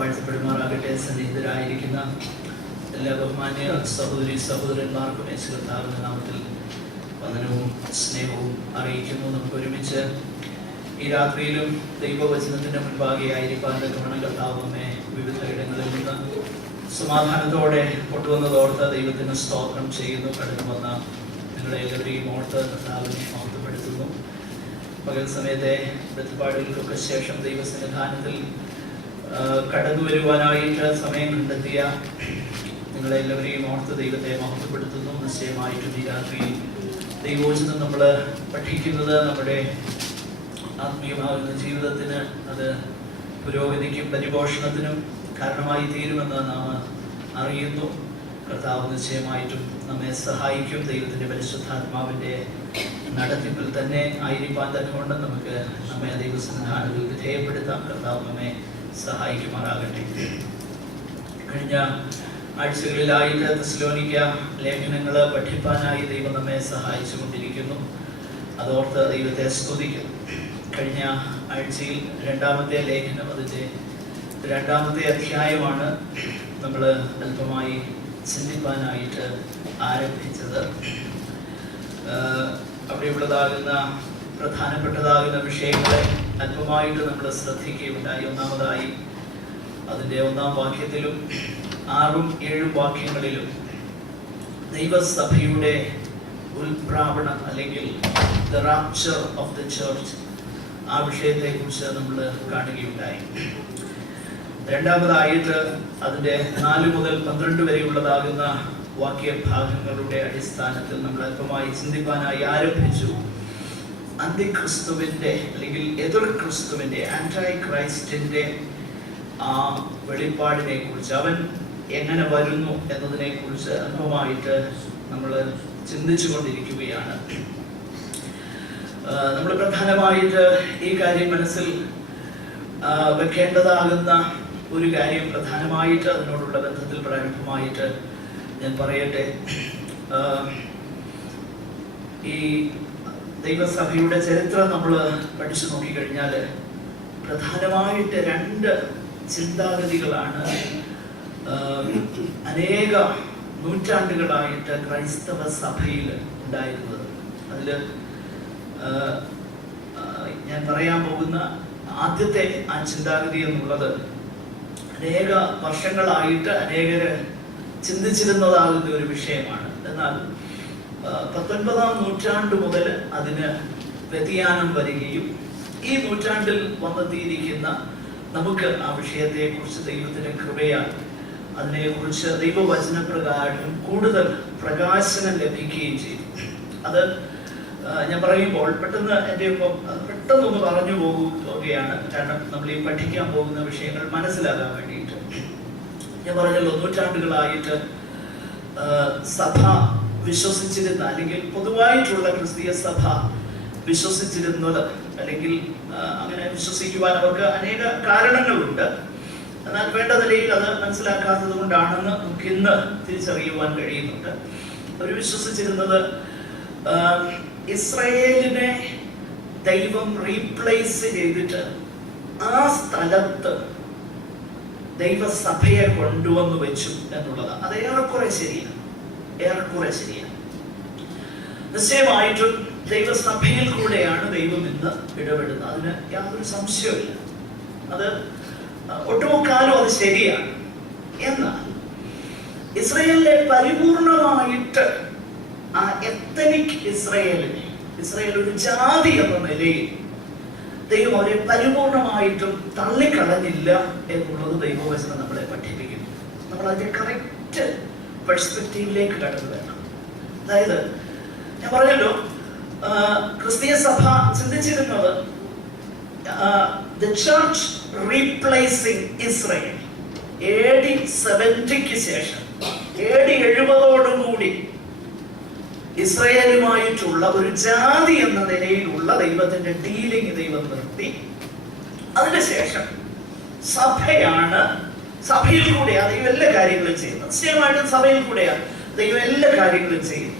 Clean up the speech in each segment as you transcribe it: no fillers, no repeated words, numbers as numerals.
വാഴ്ത്തപ്പെടുമാറാകട്ടെ. സന്നിഹിതരായിരിക്കുന്ന എല്ലാ ബഹുമാന്യ സഹോദരി സഹോദരന്മാർക്കും യേശു കർത്താവിന്റെ നാമത്തിൽ വന്ദനവും സ്നേഹവും അറിയിക്കുന്നു. നമുക്ക് ഒരുമിച്ച് ഈ രാത്രിയിലും ദൈവവചനത്തിന്റെ മുൻപാകെയായിരിക്കാൻ ഗമനം കർത്താവമ്മേ വിവിധ ഇടങ്ങളിൽ നിന്ന് സമാധാനത്തോടെ കൊണ്ടുവന്നതോർത്ത് ദൈവത്തിന് സ്തോത്രം ചെയ്യുന്നു. കടന്നു വന്ന നിങ്ങളെ എല്ലാവരെയും ഓർത്ത് കർത്താവിനെ മഹത്വപ്പെടുത്തുന്നു. പകൽ സമയത്തെ വെളിപ്പാടുകൾക്കൊക്കെ ശേഷം ദൈവസന്നിധാനത്തിൽ കടന്നു വരുവാനായിട്ട് സമയം കണ്ടെത്തിയ നിങ്ങളെല്ലാവരെയും ഓർത്ത് ദൈവത്തെ മഹത്വപ്പെടുത്തുന്നു. നിശ്ചയമായിട്ടും ഈ രാത്രിയിൽ ദൈവവചനം നമ്മൾ പഠിക്കുന്നത് നമ്മുടെ ആത്മീയമാകുന്ന ജീവിതത്തിന് അത് പുരോഗതിക്കും പരിപോഷണത്തിനും കാരണമായി തീരുമെന്ന് നാം അറിയുന്നു. കർത്താവ് നിശ്ചയമായിട്ടും നമ്മെ സഹായിക്കും. ദൈവത്തിൻ്റെ പരിശുദ്ധാത്മാവിൻ്റെ നടത്തിപ്പിൽ തന്നെ ആയിരിക്കാൻ തക്കമുണ്ട് നമുക്ക് നമ്മെ ദൈവസന്നിധാനത്തിൽ വിധേയപ്പെടുത്താം. കർത്താവ് നമ്മെ സഹായിക്കുമാറാകട്ടെ. കഴിഞ്ഞ ആഴ്ചകളിലായിട്ട് തെസ്സലോനിക്ക ലേഖനങ്ങൾ പഠിപ്പാനായി ദൈവം നമ്മെ സഹായിച്ചു കൊണ്ടിരിക്കുന്നു. അതോർത്ത് ദൈവത്തെ സ്തുതിക്കുന്നു. കഴിഞ്ഞ ആഴ്ചയിൽ രണ്ടാമത്തെ ലേഖനം, അതിൻ്റെ രണ്ടാമത്തെ അധ്യായമാണ് നമ്മൾ അല്പമായി ചിന്തിപ്പാനായിട്ട് ആരംഭിച്ചത്. അവിടെയുള്ളതാകുന്ന പ്രധാനപ്പെട്ടതാകുന്ന വിഷയങ്ങളെ അല്പമായിട്ട് നമ്മൾ ശ്രദ്ധിക്കുകയുണ്ടായി. ഒന്നാമതായി അതിൻ്റെ 1-ാം വാക്യത്തിലും 6-7 വാക്യങ്ങളിലും ദൈവസഭയുടെ ഉൽപ്രാവണം അല്ലെങ്കിൽ the rapture of the church, ആ വിഷയത്തെക്കുറിച്ച് നമ്മൾ കാണുകയുണ്ടായി. രണ്ടാമതായിട്ട് അതിൻ്റെ 4 മുതൽ 12 വരെയുള്ളതാകുന്ന വാക്യഭാഗങ്ങളുടെ അടിസ്ഥാനത്തിൽ നമ്മൾ അല്പമായി ചിന്തിപ്പാനായി ആരംഭിച്ചു. അന്തിക്രിസ്തുവിൻ്റെ അല്ലെങ്കിൽ എതിർ ക്രിസ്തുവിൻ്റെ, ആന്റൈ ക്രൈസ്റ്റിൻ്റെ ആ വെളിപ്പാടിനെ കുറിച്ച്, അവൻ എങ്ങനെ വരുന്നു എന്നതിനെ കുറിച്ച് അല്പമായിട്ട് നമ്മൾ ചിന്തിച്ചു കൊണ്ടിരിക്കുകയാണ്. നമ്മൾ പ്രധാനമായിട്ട് ഈ കാര്യം മനസ്സിൽ വെക്കേണ്ടതാകുന്ന ഒരു കാര്യം, പ്രധാനമായിട്ട് അതിനോടുള്ള ബന്ധത്തിൽ പ്രാരംഭമായിട്ട് ഞാൻ പറയട്ടെ. ഈ ദൈവസഭയുടെ ചരിത്രം നമ്മൾ പഠിച്ചു നോക്കിക്കഴിഞ്ഞാൽ പ്രധാനമായിട്ട് 2 ചിന്താഗതികളാണ് അനേക നൂറ്റാണ്ടുകളായിട്ട് ക്രൈസ്തവ സഭയിൽ ഉണ്ടായിരുന്നത്. അതിൽ ഞാൻ പറയാൻ പോകുന്ന ആദ്യത്തെ ആ ചിന്താഗതി എന്നുള്ളത് അനേക വർഷങ്ങളായിട്ട് അനേകര് ചിന്തിച്ചിരുന്നതാകുന്ന ഒരു വിഷയമാണ്. എന്നാൽ 19-ാം നൂറ്റാണ്ട് മുതൽ അതിന് വ്യതിയാനം വരികയും ഈ നൂറ്റാണ്ടിൽ വന്നെത്തിയിരിക്കുന്ന നമുക്ക് ആ വിഷയത്തെക്കുറിച്ച് ദൈവത്തിൻ്റെ കൃപയാൽ അതിനെക്കുറിച്ച് ദൈവവചനപ്രകാരം കൂടുതൽ പ്രകാശനം ലഭിക്കുകയും ചെയ്തു. അത് ഞാൻ പറയുമ്പോൾ പെട്ടെന്ന് എൻ്റെ പെട്ടെന്നൊന്ന് പറഞ്ഞു പോകുകയാണ്. കാരണം നമ്മൾ ഈ പഠിക്കാൻ പോകുന്ന വിഷയങ്ങൾ മനസ്സിലാക്കാൻ വേണ്ടിയിട്ട്. ഞാൻ പറഞ്ഞല്ലോ, നൂറ്റാണ്ടുകളായിട്ട് സഭ വിശ്വസിച്ചിരുന്ന, അല്ലെങ്കിൽ പൊതുവായിട്ടുള്ള ക്രിസ്തീയ സഭ വിശ്വസിച്ചിരുന്നത്, അല്ലെങ്കിൽ അങ്ങനെ വിശ്വസിക്കുവാൻ അവർക്ക് അനേക കാരണങ്ങളുണ്ട്. എന്നാൽ വേണ്ട നിലയിൽ അത് മനസ്സിലാക്കാത്തത് കൊണ്ടാണെന്ന് നമുക്ക് ഇന്ന് തിരിച്ചറിയുവാൻ കഴിയുന്നുണ്ട്. അവർ വിശ്വസിച്ചിരുന്നത് ഇസ്രായേലിനെ ദൈവം റീപ്ലേസ് ചെയ്തിട്ട് ആ സ്ഥലത്ത് ദൈവസഭയെ കൊണ്ടുവന്നു വെച്ചു എന്നുള്ളതാണ്. അത് ഏറെക്കുറെ ശരിയാണ്, ഏറെക്കുറെ ശരിയാണ്. നിശ്ചയമായിട്ടും ദൈവസഭയിൽ കൂടെയാണ് ദൈവം ഇന്ന് ഇടപെടുന്നത്, അതിന് യാതൊരു സംശയവുമില്ല. അത് ഒട്ടുമുക്കാലും അത് ശരിയാണ്. എന്നാൽ ഇസ്രായേലിലെ പരിപൂർണമായിട്ട് ആ എത്തനിക് ഇസ്രായേലിനെ, ഇസ്രായേൽ ഒരു ജാതി എന്ന നിലയിൽ ദൈവം അവരെ പരിപൂർണമായിട്ടും തള്ളിക്കളഞ്ഞില്ല എന്നുള്ളത് ദൈവവചനം നമ്മളെ പഠിപ്പിക്കുന്നു. നമ്മൾ അതിന്റെ കറക്റ്റ് പെർസ്പെക്റ്റീവിലേക്ക് കടന്നു വരണം. അതായത് ഞാൻ പറഞ്ഞല്ലോ, ക്രിസ്തീയ സഭ ചിന്തിച്ചിരുന്നത് the church replacing Israel AD 70-ക്ക് ശേഷം AD 70-ഓടുകൂടി ഇസ്രായേലുമായിട്ടുള്ള ഒരു ജാതി എന്ന നിലയിലുള്ള ദൈവത്തിന്റെ ഡീലിംഗ് ദൈവം നിർത്തി. അതിനുശേഷം സഭയാണ്, സഭയിൽ കൂടെയാണ് ദൈവം എല്ലാ കാര്യങ്ങളും ചെയ്യുന്നത്. നിശ്ചയമായിട്ടും സഭയിൽ കൂടെയാണ് ദൈവം എല്ലാ കാര്യങ്ങളും ചെയ്യുന്നത്.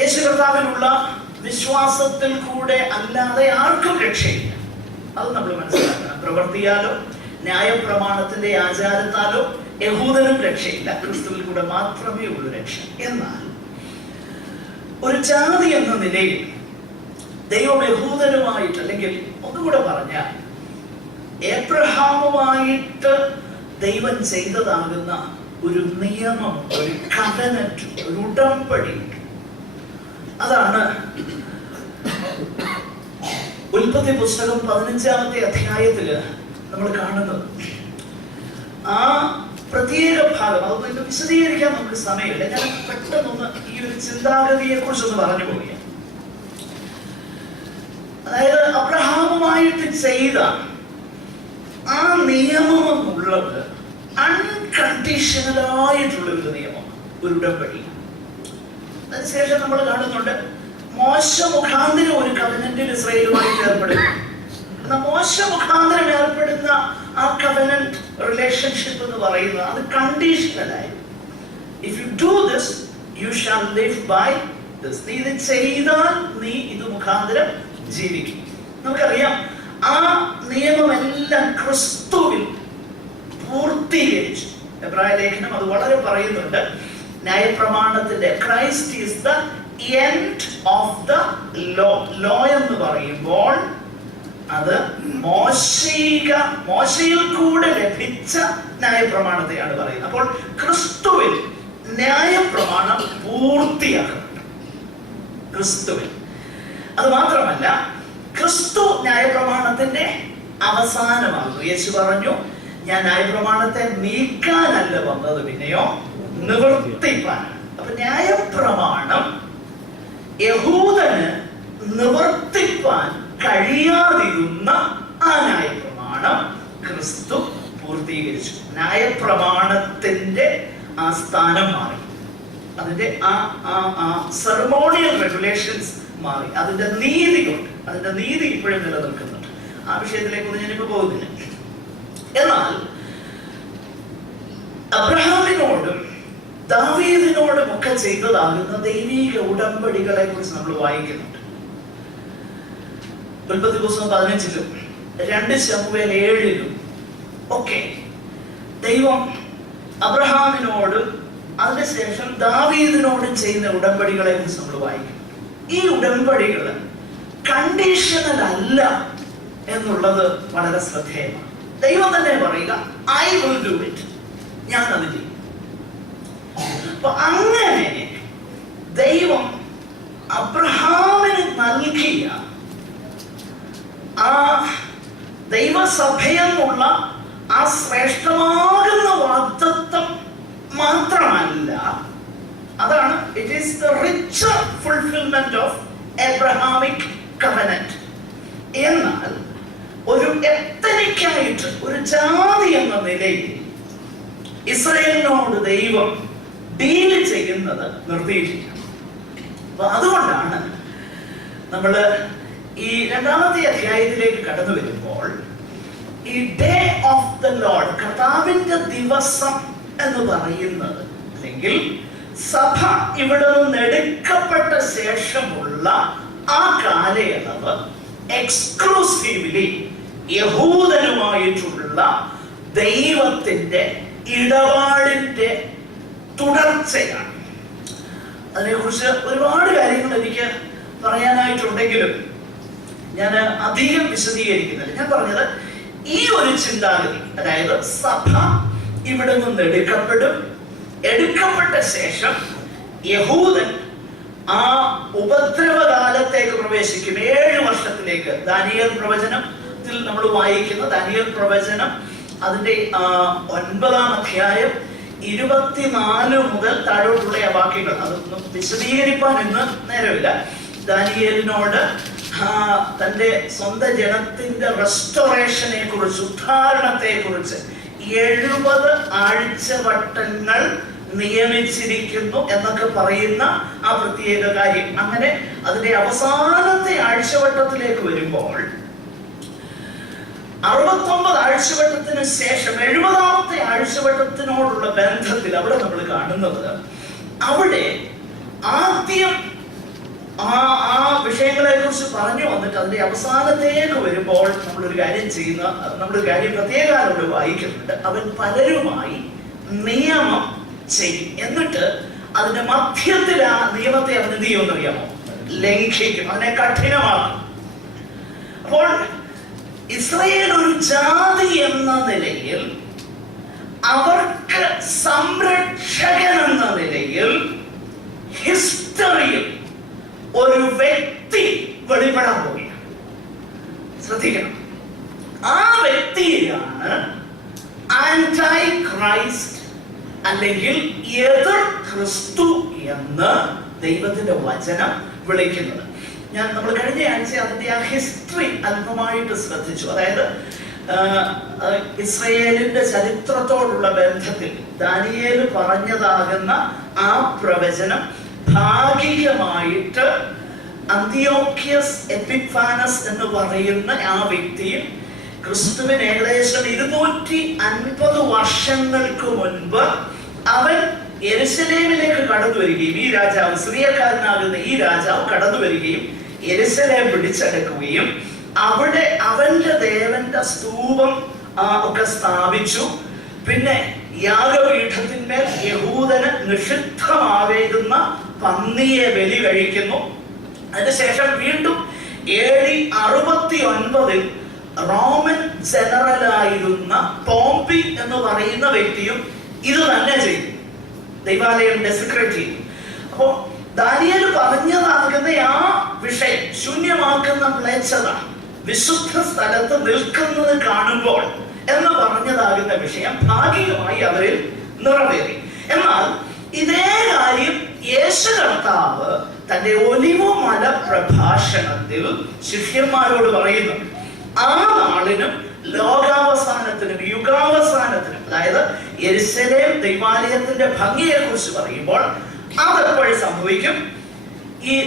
യേശു കർത്താവിലുള്ള വിശ്വാസത്തിൽ കൂടെ അല്ലാതെ ആർക്കും രക്ഷയില്ല. അത് നമ്മൾ മനസ്സിലാക്കണം. പ്രവർത്തിയാലോ ന്യായപ്രമാണത്തിന്റെ ആചാരത്താലോ യഹൂദനും രക്ഷയില്ല, ക്രിസ്തുവിൽ കൂടെ മാത്രമേ ഉള്ളൂ രക്ഷ. എന്നാൽ ഒരു ജാതി എന്ന നിലയിൽ ദൈവം യഹൂദനുമായിട്ട്, അല്ലെങ്കിൽ ഒന്നുകൂടെ പറഞ്ഞാൽ എബ്രഹാമുമായിട്ട് ദൈവം ചെയ്തതാകുന്ന ഒരു നിയമം, ഒരു കവനന്റ്, ഒരു ഉടമ്പടി, അതാണ് ഉൽപ്പത്തി പുസ്തകം 15-ാമത്തെ അധ്യായത്തില് നമ്മൾ കാണുന്നത്. ആ പ്രത്യേക ഭാഗം അതൊന്നും വിശദീകരിക്കാൻ നമുക്ക് സമയമില്ല. ഞാൻ പെട്ടെന്നൊന്ന് ഈ ഒരു ചിന്താഗതിയെ കുറിച്ചൊന്ന് പറഞ്ഞു പോവുകയാണ്. അതായത് അബ്രഹാമുമായിട്ട് ചെയ്ത ആ നിയമം എന്നുള്ളത് അൺകണ്ടീഷണലായിട്ടുള്ള ഒരു നിയമം, ഒരു ഉടമ്പടി. അതിനുശേഷം നമ്മൾ കാണുന്നുണ്ട് മോശ മുഖാന്തരം ഒരു കവനന്റിൽ ഇസ്രായേലുമായിട്ട് ഏർപ്പെടുന്നു. എന്നാൽ മോശ മുഖാന്തരം ഏർപ്പെടുന്ന ആ കവനന്റ് റിലേഷൻഷിപ്പ് എന്ന് പറയുന്നത് അത് കണ്ടീഷണലായി. If you do this you shall live by this. നീ ഇത് ചെയ്താൽ നീ ഇത് മുഖാന്തരം ജീവിക്കും. നമുക്കറിയാം ആ നിയമമെല്ലാം ക്രിസ്തുവിൽ പൂർത്തീകരിച്ചു. എബ്രായ ലേഖനം അത് വളരെ പറയുന്നുണ്ട്. ന്യായപ്രമാണത്തിന്റെ Christ is the end of the law. Law എന്ന് പറയുമ്പോൾ അത് മോശയിൽ കൂടെ ലഭിച്ച ന്യായപ്രമാണത്തെയാണ് പറയുന്നത്. അപ്പോൾ ക്രിസ്തുവിൽ ന്യായപ്രമാണം പൂർത്തിയാക്കപ്പെട്ടു. ക്രിസ്തുവിൽ. അത് മാത്രമല്ല, ക്രിസ്തു ന്യായപ്രമാണത്തിന്റെ അവസാനമാകുന്നു. യേശു പറഞ്ഞു, ഞാൻ ന്യായപ്രമാണത്തെ നീക്കാനല്ല വന്നത്, പിന്നെയോ നിവർത്തിപ്പാനാണ്. അപ്പൊ ന്യായപ്രമാണം യഹൂദന് നിവർത്തിപ്പാൻ കഴിയാതിരുന്ന ആ ന്യായപ്രമാണം ക്രിസ്തു പൂർത്തീകരിച്ചു. ന്യായപ്രമാണത്തിന്റെ ആ സ്ഥാനം മാറി, അതിന്റെ ആ സെറമോണിയൽ റെഗുലേഷൻസ് മാറി, അതിന്റെ നീതി കൊണ്ട്, അതിന്റെ നീതി ഇപ്പോഴും നിലനിൽക്കുന്നുണ്ട്. ആ വിഷയത്തിലേക്കൊന്നും ഞാനിപ്പോ പോകുന്നില്ല. എന്നാൽ അബ്രഹാമിനോടും ദാവീദിനോടും ഒക്കെ ചെയ്തതാകുന്ന ദൈവിക ഉടമ്പടികളെ കുറിച്ച് നമ്മൾ വായിക്കുന്നുണ്ട്. ഉൽപ്പത്തി പുസ്തകം 15-ലും 2 ശമൂവേൽ 7-ലും ഒക്കെ ദൈവം അബ്രഹാമിനോടും അതിനുശേഷം ദാവീദിനോടും ചെയ്യുന്ന ഉടമ്പടികളെ കുറിച്ച് നമ്മൾ വായിക്കും. ഈ ഉടമ്പടികൾ കണ്ടീഷണൽ അല്ല എന്നുള്ളത് വളരെ ശ്രദ്ധേയമാണ്. ദൈവം തന്നെ പറയുക, ഐ വിൽ ഡു ഇറ്റ്, ഞാൻ അത് ചെയ്യും. അപ്പൊ അങ്ങനെ ദൈവം അബ്രഹാമിന് നൽകിയ ആ ദൈവസഭയെന്നുള്ള ആ ശ്രേഷ്ഠമാകുന്ന വാഗ്ദത്തം മാത്രമല്ല, അതാണ് it is the richer fulfilment of Abrahamic covenant. എന്നാൽ ഒരു എത്തനിക്കായിട്ട്, ഒരു ജാതി എന്ന നിലയിൽ ഇസ്രായേലിനോട് ദൈവം ഡീൽ ചെയ്യുന്നത് നിർത്തിയിരിക്കണം. അപ്പൊ അതുകൊണ്ടാണ് നമ്മൾ ഈ 2-ാമത്തെ അധ്യായത്തിലേക്ക് കടന്നു വരുമ്പോൾ ഈ ഡേ ഓഫ് ദ ലോർഡ്, കർത്താവിന്റെ ദിവസം എന്ന് പറയുന്നത്, അല്ലെങ്കിൽ സഭ ഇവിടെ നിന്ന് എടുക്കപ്പെട്ട ശേഷമുള്ള ആ കാലയളവ് എക്സ്ക്ലൂസീവ്ലി യഹൂദനുമായിട്ടുള്ള ദൈവത്തിന്റെ ഇടപാടിന്റെ തുടർച്ചയാണ്. അതിനെക്കുറിച്ച് ഒരുപാട് കാര്യങ്ങൾ എനിക്ക് പറയാനായിട്ടുണ്ടെങ്കിലും ഞാൻ അധികം വിശദീകരിക്കുന്നില്ല. ഞാൻ പറഞ്ഞത് ഈ ഒരു ചിന്താഗതി, അതായത് സഭ ഇവിടെ നിന്ന് എടുക്കപ്പെട്ട ശേഷം യഹൂദൻ ആ ഉപദ്രവകാലത്തേക്ക് പ്രവേശിക്കും, 7 വർഷത്തിലേക്ക്. ദാനിയേൽ പ്രവചനത്തിൽ നമ്മൾ വായിക്കുന്ന ദാനിയേൽ പ്രവചനം അതിന്റെ 9-ാം അധ്യായം 24 മുതൽ താഴോട്ടുള്ള വാക്യങ്ങൾ, അതൊന്നും വിശദീകരിക്കാൻ ഇന്ന് നേരമില്ല. ദാനിയേലിനോട് തന്റെ സ്വന്തം ജനത്തിന്റെ റെസ്റ്റോറേഷനെ കുറിച്ച്, ഉദ്ധാരണത്തെ കുറിച്ച് 70 ആഴ്ചവട്ടങ്ങൾ നിയമിച്ചിരിക്കുന്നു എന്നൊക്കെ പറയുന്ന ആ പ്രത്യേക കാര്യം. അങ്ങനെ അതിന്റെ അവസാനത്തെ ആഴ്ചവട്ടത്തിലേക്ക് വരുമ്പോൾ 69 ആഴ്ചവട്ടത്തിന് ശേഷം 70-ാമത്തെ ആഴ്ചവട്ടത്തിനോടുള്ള ബന്ധത്തിൽ അവിടെ നമ്മൾ കാണുന്നത്, അവിടെ ആദ്യം ആ വിഷയങ്ങളെ കുറിച്ച് പറഞ്ഞു വന്നിട്ട് അതിന്റെ അവസാനത്തേക്ക് വരുമ്പോൾ നമ്മളൊരു കാര്യം പ്രത്യേകതയോട് വായിക്കുന്നുണ്ട്. അവൻ പലരുമായി നിയമം ചെയ്യും, എന്നിട്ട് അതിന്റെ മധ്യത്തിൽ ആ നിയമത്തെ അവൻ എന്ത് ചെയ്യുമെന്ന് അറിയാമോ? ലംഘിക്കും, അതിനെ കഠിനമാക്കും. അപ്പോൾ ഇസ്രായേൽ ഒരു ജാതി എന്ന നിലയിൽ, അവർക്ക് സംരക്ഷകൻ എന്ന നിലയിൽ, ഹിസ്റ്ററിയിൽ ഒരു വ്യക്തി വെളിപ്പെടാൻ പോവുകയാണ്. ശ്രദ്ധിക്കണം, ആ വ്യക്തിയാണ് ആന്റൈ ക്രൈസ്റ്റ് അല്ലെങ്കിൽ എതിർ ക്രിസ്തു എന്ന് ദൈവത്തിന്റെ വചനം വിളിക്കുന്നത്. നമ്മൾ കഴിഞ്ഞ ആഴ്ച അതിന്റെ ആ ഹിസ്റ്ററി അല്പമായിട്ട് ശ്രദ്ധിച്ചു. അതായത് ഇസ്രായേലിന്റെ ചരിത്രത്തോടുള്ള ബന്ധത്തിൽ ദാനിയേൽ പറഞ്ഞതാകുന്ന ആ പ്രവചനം ഭാഗികമായിട്ട് അന്തിയോക്യസ് എപ്പിഫാനസ് എന്ന് പറയുന്ന ആ വ്യക്തിയും ക്രിസ്തുവിന് ഏകദേശം 250 വർഷങ്ങൾക്ക് മുൻപ് അവൻ യെരുശലേമിലേക്ക് കടന്നു വരികയും, ഈ രാജാവ്, സിറിയക്കാരനാകുന്ന ഈ രാജാവ് കടന്നു വരികയും യെരുശലേം പിടിച്ചടക്കുകയും അവിടെ അവന്റെ ദേവന്റെ സ്തൂപം ഒക്കെ സ്ഥാപിച്ചു. പിന്നെ യാഗപീഠത്തിന്മേൽ യഹൂദന് നിഷിദ്ധമാവേകുന്ന പന്നിയെ ബലി കഴിക്കുന്നു. അതിനുശേഷം വീണ്ടും AD 69 റോമൻ ജനറലായിരുന്ന പോംപി എന്ന് പറയുന്ന വ്യക്തിയും ഇത് തന്നെ ചെയ്തു, ദൈവാലയം ഡെസിക്രേറ്റ് ചെയ്തു. അപ്പോ ദാനിയേൽ പറഞ്ഞതാകുന്ന ആ വിഷയം, ശൂന്യമാക്കുന്ന മ്ലേച്ഛത വിശുദ്ധ സ്ഥലത്ത് നിൽക്കുന്നത് കാണുമ്പോൾ എന്ന് പറഞ്ഞതാകുന്ന വിഷയം ഭാഗികമായി അവരിൽ നിറവേറി. എന്നാൽ ഇതേ കാര്യം യേശു കർത്താവ് തന്റെ ഒലിവുമല പ്രഭാഷണത്തിൽ ശിഷ്യന്മാരോട് പറയുന്നു. ആ നാളിനും ലോകാവസാനത്തിനും യുഗാവസാനത്തിനും, അതായത് യെരുശലേം ദൈവാലയത്തിന്റെ ഭംഗിയെ കുറിച്ച് പറയുമ്പോൾ അതെപ്പോഴും സംഭവിക്കും,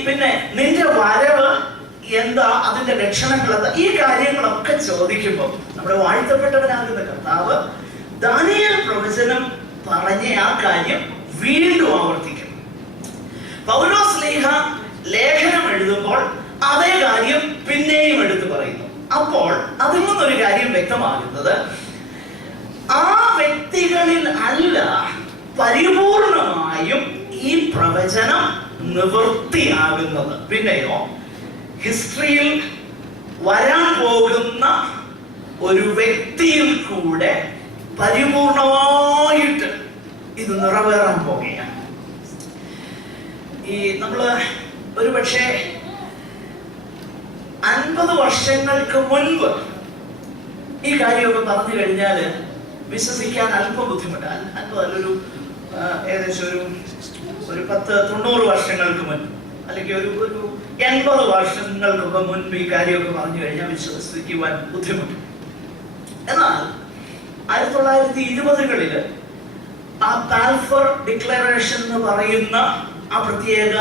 പിന്നെ നിന്റെ വരവ് എന്താ, അതിന്റെ ലക്ഷണങ്ങൾ എന്താ, ഈ കാര്യങ്ങളൊക്കെ ചോദിക്കുമ്പോൾ നമ്മുടെ വാഴ്ത്തപ്പെട്ടവനാകുന്ന കർത്താവ് ദാനിയേൽ പ്രവചനം പറഞ്ഞ ആ കാര്യം വീണ്ടും ആവർത്തിക്കും. പൗലോസ് ശ്ലീഹ ലേഖനം എഴുതുമ്പോൾ അതേ കാര്യം പിന്നെയും എടുത്തു പറയുന്നു. അപ്പോൾ അതിൽ നിന്നൊരു കാര്യം വ്യക്തമാകുന്നത്, ആ വ്യക്തികളിൽ അല്ല പരിപൂർണമായും ഈ പ്രവചനം നിവൃത്തിയാകുന്നത്. പിന്നെയോ ഹിസ്റ്ററിയിൽ വരാൻ പോകുന്ന ഒരു വ്യക്തിയിൽ കൂടെ പരിപൂർണമായിട്ട് ഇത് നിറവേറാൻ പോകുകയാണ്. നമ്മള് ഒരു പക്ഷേ 50 വർഷങ്ങൾക്ക് മുൻപ് ഈ കാര്യമൊക്കെ പറഞ്ഞു കഴിഞ്ഞാൽ വിശ്വസിക്കാൻ അല്പം ബുദ്ധിമുട്ടാണ്. 50 അല്ലൊരു ഏകദേശം ഒരു 90 വർഷങ്ങൾക്ക് മുൻപ്, അല്ലെങ്കിൽ ഒരു 80 വർഷങ്ങൾക്കൊക്കെ മുൻപ് ഈ കാര്യമൊക്കെ പറഞ്ഞു കഴിഞ്ഞാൽ വിശ്വസിക്കുവാൻ ബുദ്ധിമുട്ട്. എന്നാൽ 1920-കളിൽ ആ ബാൽഫർ ഡിക്ലറേഷൻ എന്ന് പറയുന്ന ആ പ്രത്യേക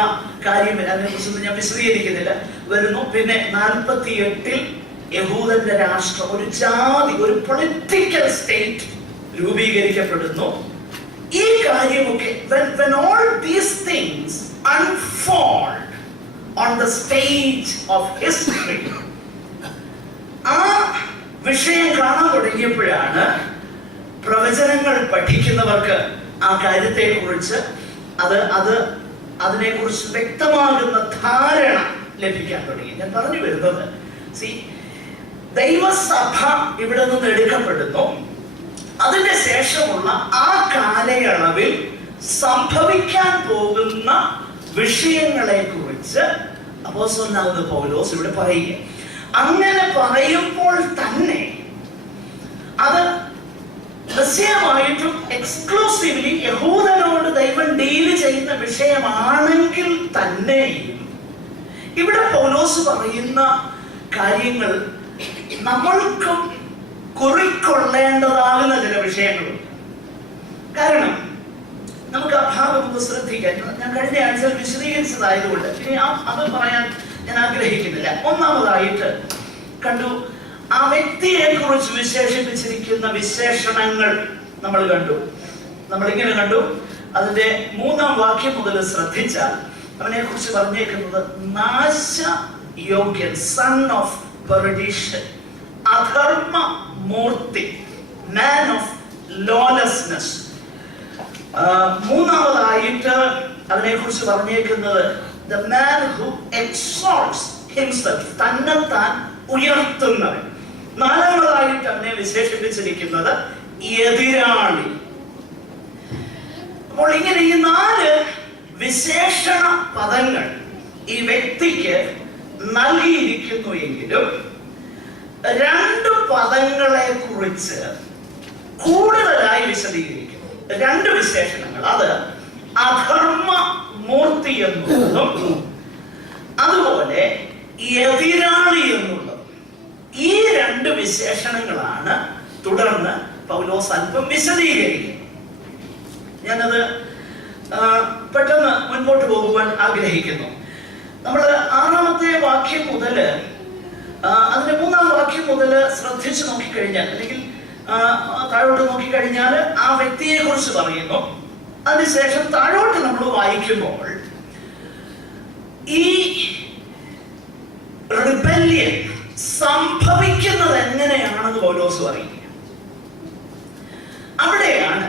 കാര്യം, അതിനെക്കുറിച്ച് ഞാൻ വിശദീകരിക്കുന്നില്ല, വരുന്നു. പിന്നെ 48-ൽ യഹൂദന്റെ രാഷ്ട്രം, ഒരു ജാതി, ഒരു പൊളിറ്റിക്കൽ സ്റ്റേറ്റ് രൂപീകരിക്കപ്പെടുന്നു. ഈ കാര്യമൊക്കെ when all these things unfold on the stage of history, ആ വിഷയം കാണാൻ തുടങ്ങിയപ്പോഴാണ് പ്രവചനങ്ങൾ പഠിക്കുന്നവർക്ക് ആ കാര്യത്തെ കുറിച്ച് അതിനെക്കുറിച്ച് വ്യക്തമാകുന്ന ധാരണ ലഭിക്കാൻ തുടങ്ങി. ഞാൻ പറഞ്ഞു വരുന്നത്, ദൈവസഭ ഇവിടെ നിന്ന് എടുക്കപ്പെടുന്നു. അതിന് ശേഷമുള്ള ആ കാലയളവിൽ സംഭവിക്കാൻ പോകുന്ന വിഷയങ്ങളെ കുറിച്ച് അപ്പോസ്തലനാകുന്ന പൗലോസ് ഇവിടെ പറയുക. അങ്ങനെ പറയുമ്പോൾ തന്നെ അത് നിശ്ചയമായിട്ടും എക്സ്ക്ലൂസീവ്ലി യഹൂദനോട് ദൈവം ഡീല് ചെയ്യുന്ന വിഷയമാണെങ്കിൽ തന്നെയും ഇവിടെ പൗലോസ് പറയുന്ന കാര്യങ്ങൾ നമ്മൾക്കും കുറിക്കൊള്ളേണ്ടതാകുന്ന ചില വിഷയങ്ങളുണ്ട്. കാരണം നമുക്ക് ആ ഭാഗം ഒന്ന് ശ്രദ്ധിക്കാൻ, ഞാൻ കഴിഞ്ഞ ആഴ്ച വിശദീകരിച്ചതായതുകൊണ്ട് ഇനി അത് പറയാൻ ഞാൻ ആഗ്രഹിക്കുന്നില്ല. ഒന്നാമതായിട്ട് കണ്ടു, ആ വ്യക്തിയെ കുറിച്ച് വിശേഷിപ്പിച്ചിരിക്കുന്ന വിശേഷണങ്ങൾ നമ്മളിങ്ങനെ കണ്ടു. അതിന്റെ 3-ാം വാക്യം മുതൽ ശ്രദ്ധിച്ചാൽ അവനെ കുറിച്ച് പറഞ്ഞേക്കുന്നത് നാശയോഗ്യൻ, സൺ ഓഫ് പെർഡിഷൻ, അധർമ്മ മൂർത്തി, മാൻ ഓഫ് ലോലെസ്നെസ്. മൂന്നാമതായിട്ട് അതിനെ കുറിച്ച് പറഞ്ഞേക്കുന്നത് the man who exalts himself, തന്നെത്താൻ ഉയർത്തുന്നവൻ. നാലാമതായിട്ട് അവനെ വിശേഷിപ്പിച്ചിരിക്കുന്നത് എതിരാളി. അപ്പോൾ ഇങ്ങനെ ഈ 4 വിശേഷണ പദങ്ങൾ ഈ വ്യക്തിക്ക് നൽകിയിരിക്കുന്നു എങ്കിലും 2 പദങ്ങളെ കുറിച്ച് കൂടുതലായി വിശദീകരിക്കുന്നു. 2 വിശേഷണങ്ങൾ, അത് അധർമ്മ മൂർത്തി എന്നുള്ളതും അതുപോലെ എതിരാളി എന്നുള്ളതും. ഈ 2 വിശേഷണങ്ങളാണ് തുടർന്ന് പൗലോസ് അല്പം വിശദീകരിക്കുന്നത്. ഞാനത് പെട്ടെന്ന് മുൻപോട്ട് പോകുവാൻ ആഗ്രഹിക്കുന്നു. നമ്മൾ 6-ാമത്തെ വാക്യം മുതൽ അതിന്റെ 3-ാം വാക്യം മുതൽ ശ്രദ്ധിച്ചു നോക്കിക്കഴിഞ്ഞാൽ, അല്ലെങ്കിൽ താഴോട്ട് നോക്കിക്കഴിഞ്ഞാൽ ആ വ്യക്തിയെ കുറിച്ച് പറയുന്നു. അതിനുശേഷം താഴോട്ട് നമ്മൾ വായിക്കുമ്പോൾ ഈ റിബല്യൻ സംഭവിക്കുന്നത് എങ്ങനെയാണെന്ന് പൗലോസ് പറയുക. അവിടെയാണ്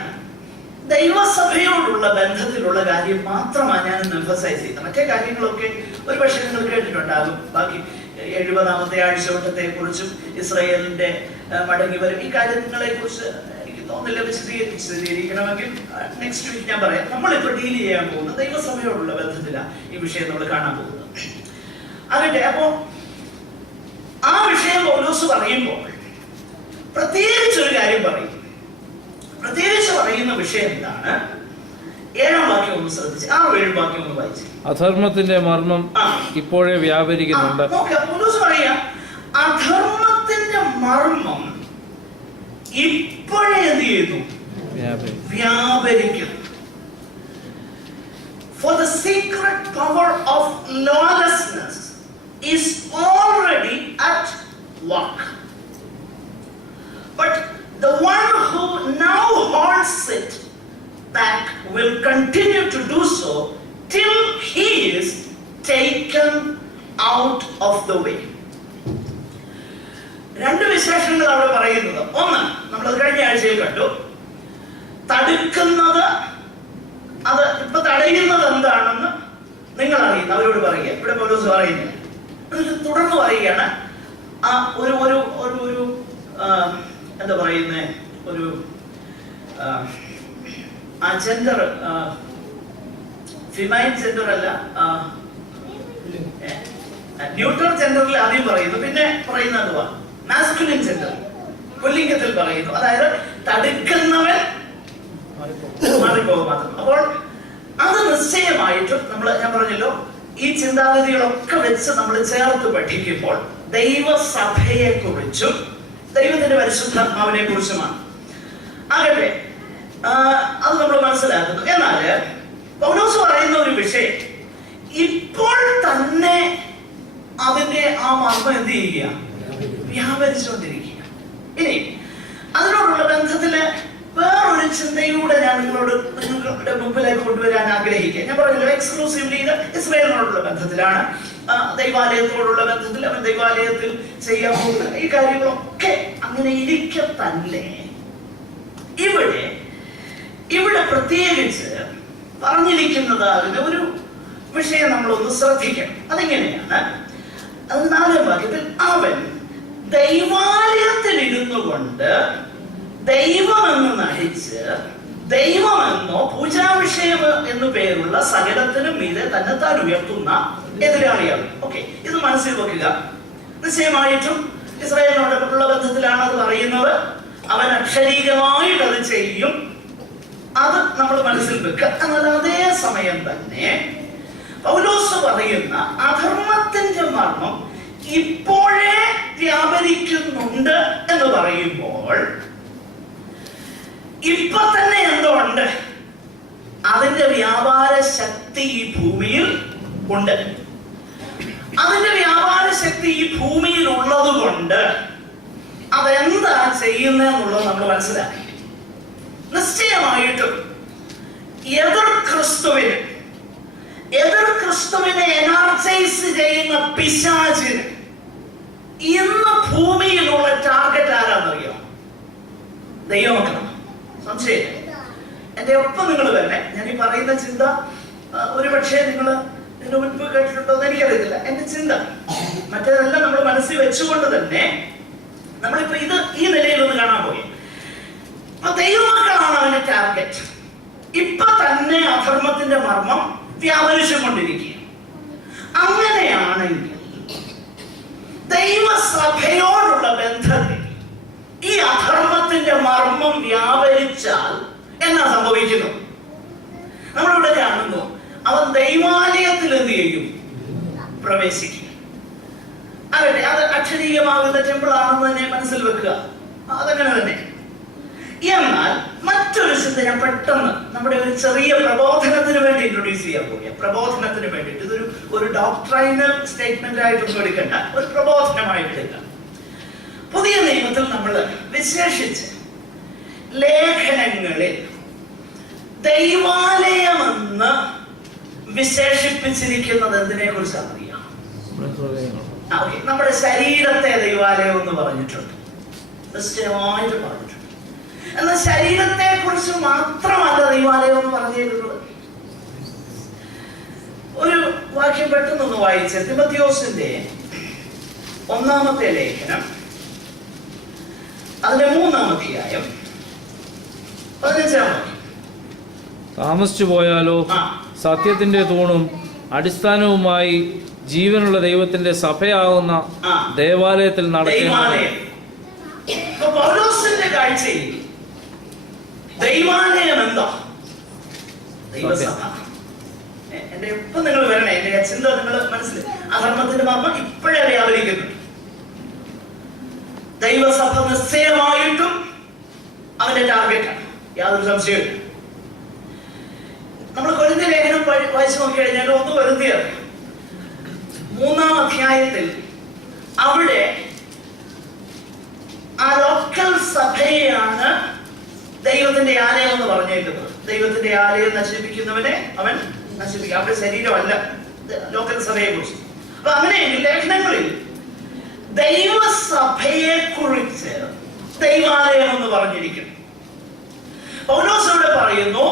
ദൈവസഭയോടുള്ള ബന്ധത്തിലുള്ള കാര്യം മാത്രമാണ് ഞാൻ എംഫസൈസ് ചെയ്യുന്നത്. മറ്റേ കാര്യങ്ങളൊക്കെ ഒരു പക്ഷേ നിങ്ങൾ കേട്ടിട്ടുണ്ടാകും. ബാക്കി 70-ാമത്തെ ആഴ്ചവട്ടത്തെ കുറിച്ചും ഇസ്രായേലിന്റെ മടങ്ങിവരും, ഈ കാര്യങ്ങളെ കുറിച്ച് എനിക്ക് തോന്നില്ല വിശദീകരിക്കണമെങ്കിൽ നെക്സ്റ്റ് വീക്ക് ഞാൻ പറയാം. നമ്മളിപ്പോൾ ഡീൽ ചെയ്യാൻ പോകുന്നത് ദൈവസഭയോടുള്ള ബന്ധത്തിലാണ്. ഈ വിഷയം നമ്മൾ കാണാൻ പോകുന്നത്. ആകട്ടെ, അപ്പോ ആ വിഷയം പൗലോസ് പറയുമ്പോൾ പ്രത്യേകിച്ച് ഒരു കാര്യം പറയും. പ്രത്യേകിച്ച് പറയുന്ന വിഷയം എന്താണ്? 7-ാം വാക്യം ഒന്ന് ശ്രദ്ധിച്ച്, 7 വാക്യം ഒന്ന് വായിച്ചു. അധർമ്മത്തിന്റെ മർമ്മം ഇപ്പോഴേ വ്യാപരിക്കുന്നുണ്ട്. പൗലോസ് പറയാ, അധർമ്മത്തിന്റെ മർമ്മം ഇപ്പോഴേ എന്ത് ചെയ്യുന്നു? വ്യാപരിക്കുന്നു. For the secret power of lawlessness is already at work. But the one who now holds it back will continue to do so till he is taken out of the way. 2 വിശേഷണങ്ങൾ അവിടെ പറയുന്നത്. ഒന്ന്, നമ്മൾ കഴിഞ്ഞ ആഴ്ചയിൽ കണ്ടു, തടുക്കുന്നത്, അത് ഇപ്പൊ തടയുന്നത് എന്താണെന്ന് നിങ്ങൾ അറിയുന്നു, അവരോട് പറയുക. ഇവിടെ പൗലോസ് പറയുന്നത് തുടർന്ന് പറയുകയാണ്, ആ ഒരു ഒരു ഒരു എന്താ പറയുന്നേ, ഒരു ആ ജെൻഡർ, ഫിമൈൻ ജെൻഡർ അല്ല, ന്യൂട്രൽ ജെൻഡറിൽ ആദ്യം പറയുന്നു, പിന്നെ പറയുന്നത് മാസ്കുലിൻ ജെൻഡർ പുല്ലിംഗത്തിൽ പറയുന്നു. അതായത് തടുക്കുന്നവൻ മാറിപ്പോകും മാത്രം. അപ്പോൾ അത് നിശ്ചയമായിട്ടും ഞാൻ പറഞ്ഞല്ലോ, ഈ ചിന്താഗതികളൊക്കെ വെച്ച് നമ്മൾ ചേർത്ത് പഠിക്കുമ്പോൾ ദൈവസഭയെ കുറിച്ചും ദൈവത്തിന്റെ പരിശുദ്ധാത്മാവിനെ കുറിച്ചുമാണ്. ആകട്ടെ, അത് നമ്മൾ മനസ്സിലാക്കുന്നു. എന്നാൽ പൗലോസ് പറയുന്ന ഒരു വിഷയം, ഇപ്പോൾ തന്നെ അതിന്റെ ആ മർമ്മം എന്ത് ചെയ്യുക? വ്യാപരിച്ചുകൊണ്ടിരിക്കുക. ഇനി അതിനോടുള്ള ബന്ധത്തില് വേറൊരു ചിന്തയൂടെ ഞാൻ നിങ്ങളുടെ മുമ്പിലേക്ക് കൊണ്ടുവരാൻ ആഗ്രഹിക്കുക. ഞാൻ പറഞ്ഞല്ലോ, എക്സ്ക്ലൂസീവ്ലി ഇത് ഇസ്രായേലിനോടുള്ള ബന്ധത്തിലാണ്, ദൈവാലയത്തോടുള്ള ബന്ധത്തിൽ, അവൻ ദൈവാലയത്തിൽ ചെയ്യാൻ പോകുന്ന ഈ കാര്യങ്ങളൊക്കെ അങ്ങനെ ഇരിക്കെ തന്നെ ഇവിടെ പ്രത്യേകിച്ച് പറഞ്ഞിരിക്കുന്നതാകുന്ന ഒരു വിഷയം നമ്മളൊന്ന് ശ്രദ്ധിക്കണം. അതെങ്ങനെയാണ്? അത് 4-ാം വാക്യത്തിൽ, അവൻ ദൈവാലയത്തിൽ ഇരുന്നു കൊണ്ട് ദൈവമെന്ന് നടിച്ച് ദൈവമെന്നോ പൂജാവിഷയം എന്നു പേരുള്ള സകലത്തിനും മീതെ തന്നെത്താൻ ഉയർത്തുന്ന എതിരാളിയാണ്. ഓക്കെ, ഇത് മനസ്സിൽ വെക്കുക. നിശ്ചയമായിട്ടും ഇസ്രായേലിനോടുള്ള ബന്ധത്തിലാണ് അത് പറയുന്നത്. അവൻ അക്ഷരീകമായിട്ട് അത് ചെയ്യും, അത് നമ്മൾ മനസ്സിൽ വെക്കുക. എന്നാൽ അതേ സമയം തന്നെ പൗലോസ് പറയുന്ന അധർമ്മത്തിന്റെ മർമ്മം ഇപ്പോഴേ വ്യാപരിക്കുന്നുണ്ട് എന്ന് പറയുമ്പോൾ ഇപ്പൊ തന്നെ എന്തുണ്ട്? അതിന്റെ വ്യാപാര ശക്തി ഈ ഭൂമിയിൽ ഉണ്ട്. അതിന്റെ വ്യാപാര ശക്തി ഈ ഭൂമിയിൽ ഉള്ളത് കൊണ്ട് അതെന്താ ചെയ്യുന്നതെന്നുള്ളത് നമ്മൾ മനസ്സിലാക്കി. നിശ്ചയമായിട്ടും എതിർ ക്രിസ്തുവിന് എതിർ ക്രിസ്തുവിനെ എനർജൈസ് ചെയ്യുന്ന പിശാചിന് ഇന്ന് ഭൂമിയിലുള്ള ടാർഗറ്റ് ആരാന്നറിയാം? ദൈവമക്കളാണ്. സംശയം. എന്റെ ഒപ്പം നിങ്ങൾ വരണേ. ഞാൻ ഈ പറയുന്ന ചിന്ത ഒരുപക്ഷെ നിങ്ങൾ ഇതിനു മുൻപ് കേട്ടിട്ടുണ്ടോ എന്ന് എനിക്കറിയത്തില്ല. എന്റെ ചിന്ത മറ്റേതെല്ലാം നമ്മൾ മനസ്സിൽ വെച്ചുകൊണ്ട് തന്നെ നമ്മളിപ്പോ ഇത് ഈ നിലയിൽ ഒന്ന് കാണാൻ പോയി. അപ്പൊ ദൈവമക്കളാണ് അവന്റെ ടാർഗറ്റ്. ഇപ്പൊ തന്നെ അധർമ്മത്തിന്റെ മർമ്മം വ്യാപരിച്ചുകൊണ്ടിരിക്കുക. അങ്ങനെയാണെങ്കിൽ ദൈവസഭയോടുള്ള ബന്ധത്തിൽ ഈ അധർമ്മത്തിന്റെ മർമ്മം വ്യാപരിച്ചാൽ എന്നാ സംഭവിക്കുന്നു? നമ്മളിവിടെ കാണുന്നു, അവൻ ദൈവാലയത്തിൽ എന്ത് ചെയ്യും? പ്രവേശിക്കും. അതെ, അത് അക്ഷരീയമാകുന്ന ടെമ്പിൾ ആണെന്ന് തന്നെ മനസ്സിൽ വെക്കുക. അതങ്ങനെ തന്നെ. എന്നാൽ മറ്റൊരു ചിന്ത ഞാൻ പെട്ടെന്ന് നമ്മുടെ ഒരു ചെറിയ പ്രബോധനത്തിന് വേണ്ടി ഇൻട്രൊഡ്യൂസ് ചെയ്യാൻ പോകുക. പ്രബോധനത്തിന് വേണ്ടിയിട്ട് ഇതൊരു ഡോക്ട്രൈനൽ സ്റ്റേറ്റ്മെന്റ് ആയിട്ടൊന്നും എടുക്കണ്ട, ഒരു പ്രബോധനമായിട്ട് എടുക്കാം. പുതിയ നിയമത്തിൽ നമ്മൾ വിശേഷിച്ച് ലേഖനങ്ങളിൽ ദൈവാലയമെന്ന് വിശേഷിപ്പിച്ചിരിക്കുന്നത് എന്തിനെ കുറിച്ചാണ് അറിയാം? നമ്മുടെ ശരീരത്തെ ദൈവാലയം എന്ന് പറഞ്ഞിട്ടുണ്ട്, നിശ്ചയമായിട്ട് പറഞ്ഞിട്ടുണ്ട്. എന്നാൽ ശരീരത്തെ കുറിച്ച് മാത്രമല്ല ദൈവാലയം എന്ന് പറഞ്ഞിരുന്നത്. ഒരു വാക്യം പെട്ടെന്നൊന്ന് വായിച്ച്, തിമോഥെയോസിന്റെ 1-ാമത്തെ ലേഖനം അതിന്റെ 3-ാം അധ്യായം 15-ാം വാക്യം. താമസിച്ചു പോയാലോ സത്യത്തിന്റെ തൂണും അടിസ്ഥാനവുമായി ജീവനുള്ള ദൈവത്തിന്റെ സഭയാവുന്ന ദേവാലയത്തിൽ നടക്കുന്ന പൗലോസിന്റെ കാഴ്ചയിൽ ദൈവാലയം എന്താ? ദൈവസഭ. എന്റെ ഇപ്പൊ നിങ്ങൾ വരണേ, എന്റെ ചിന്ത നിങ്ങൾ മനസ്സിൽ. അധർമ്മത്തിന്റെ മർമ്മം ഇപ്പോഴേ വ്യാപരിക്കുന്നു. ദൈവസഭ നിശ്ചയമായിട്ടും അവന്റെ ടാർഗറ്റാണ്, യാതൊരു സംശയമില്ല. നമ്മൾ കൊരിന്ത്യ ലേഖനം വായിച്ചു നോക്കി കഴിഞ്ഞാൽ 1 കൊരിന്ത്യർ 3-ാം അധ്യായത്തിൽ അവിടെ ആ ലോക്കൽ സഭയെയാണ് ദൈവത്തിന്റെ ആലയം എന്ന് പറഞ്ഞേക്കുന്നത്. ദൈവത്തിന്റെ ആലയം നശിപ്പിക്കുന്നവനെ അവൻ നശിപ്പിക്കും. അവരുടെ ശരീരമല്ല ലോക്കൽ സഭയെ കുറിച്ച്. അപ്പൊ അങ്ങനെയെങ്കിൽ ലേഖനങ്ങളിൽ ദൈവസഭയെ കുറിച്ച് ദൈവാലയം എന്ന് പറഞ്ഞിരിക്കുന്നു. പൗലോസ് ഇവിടെ പറയുന്നു,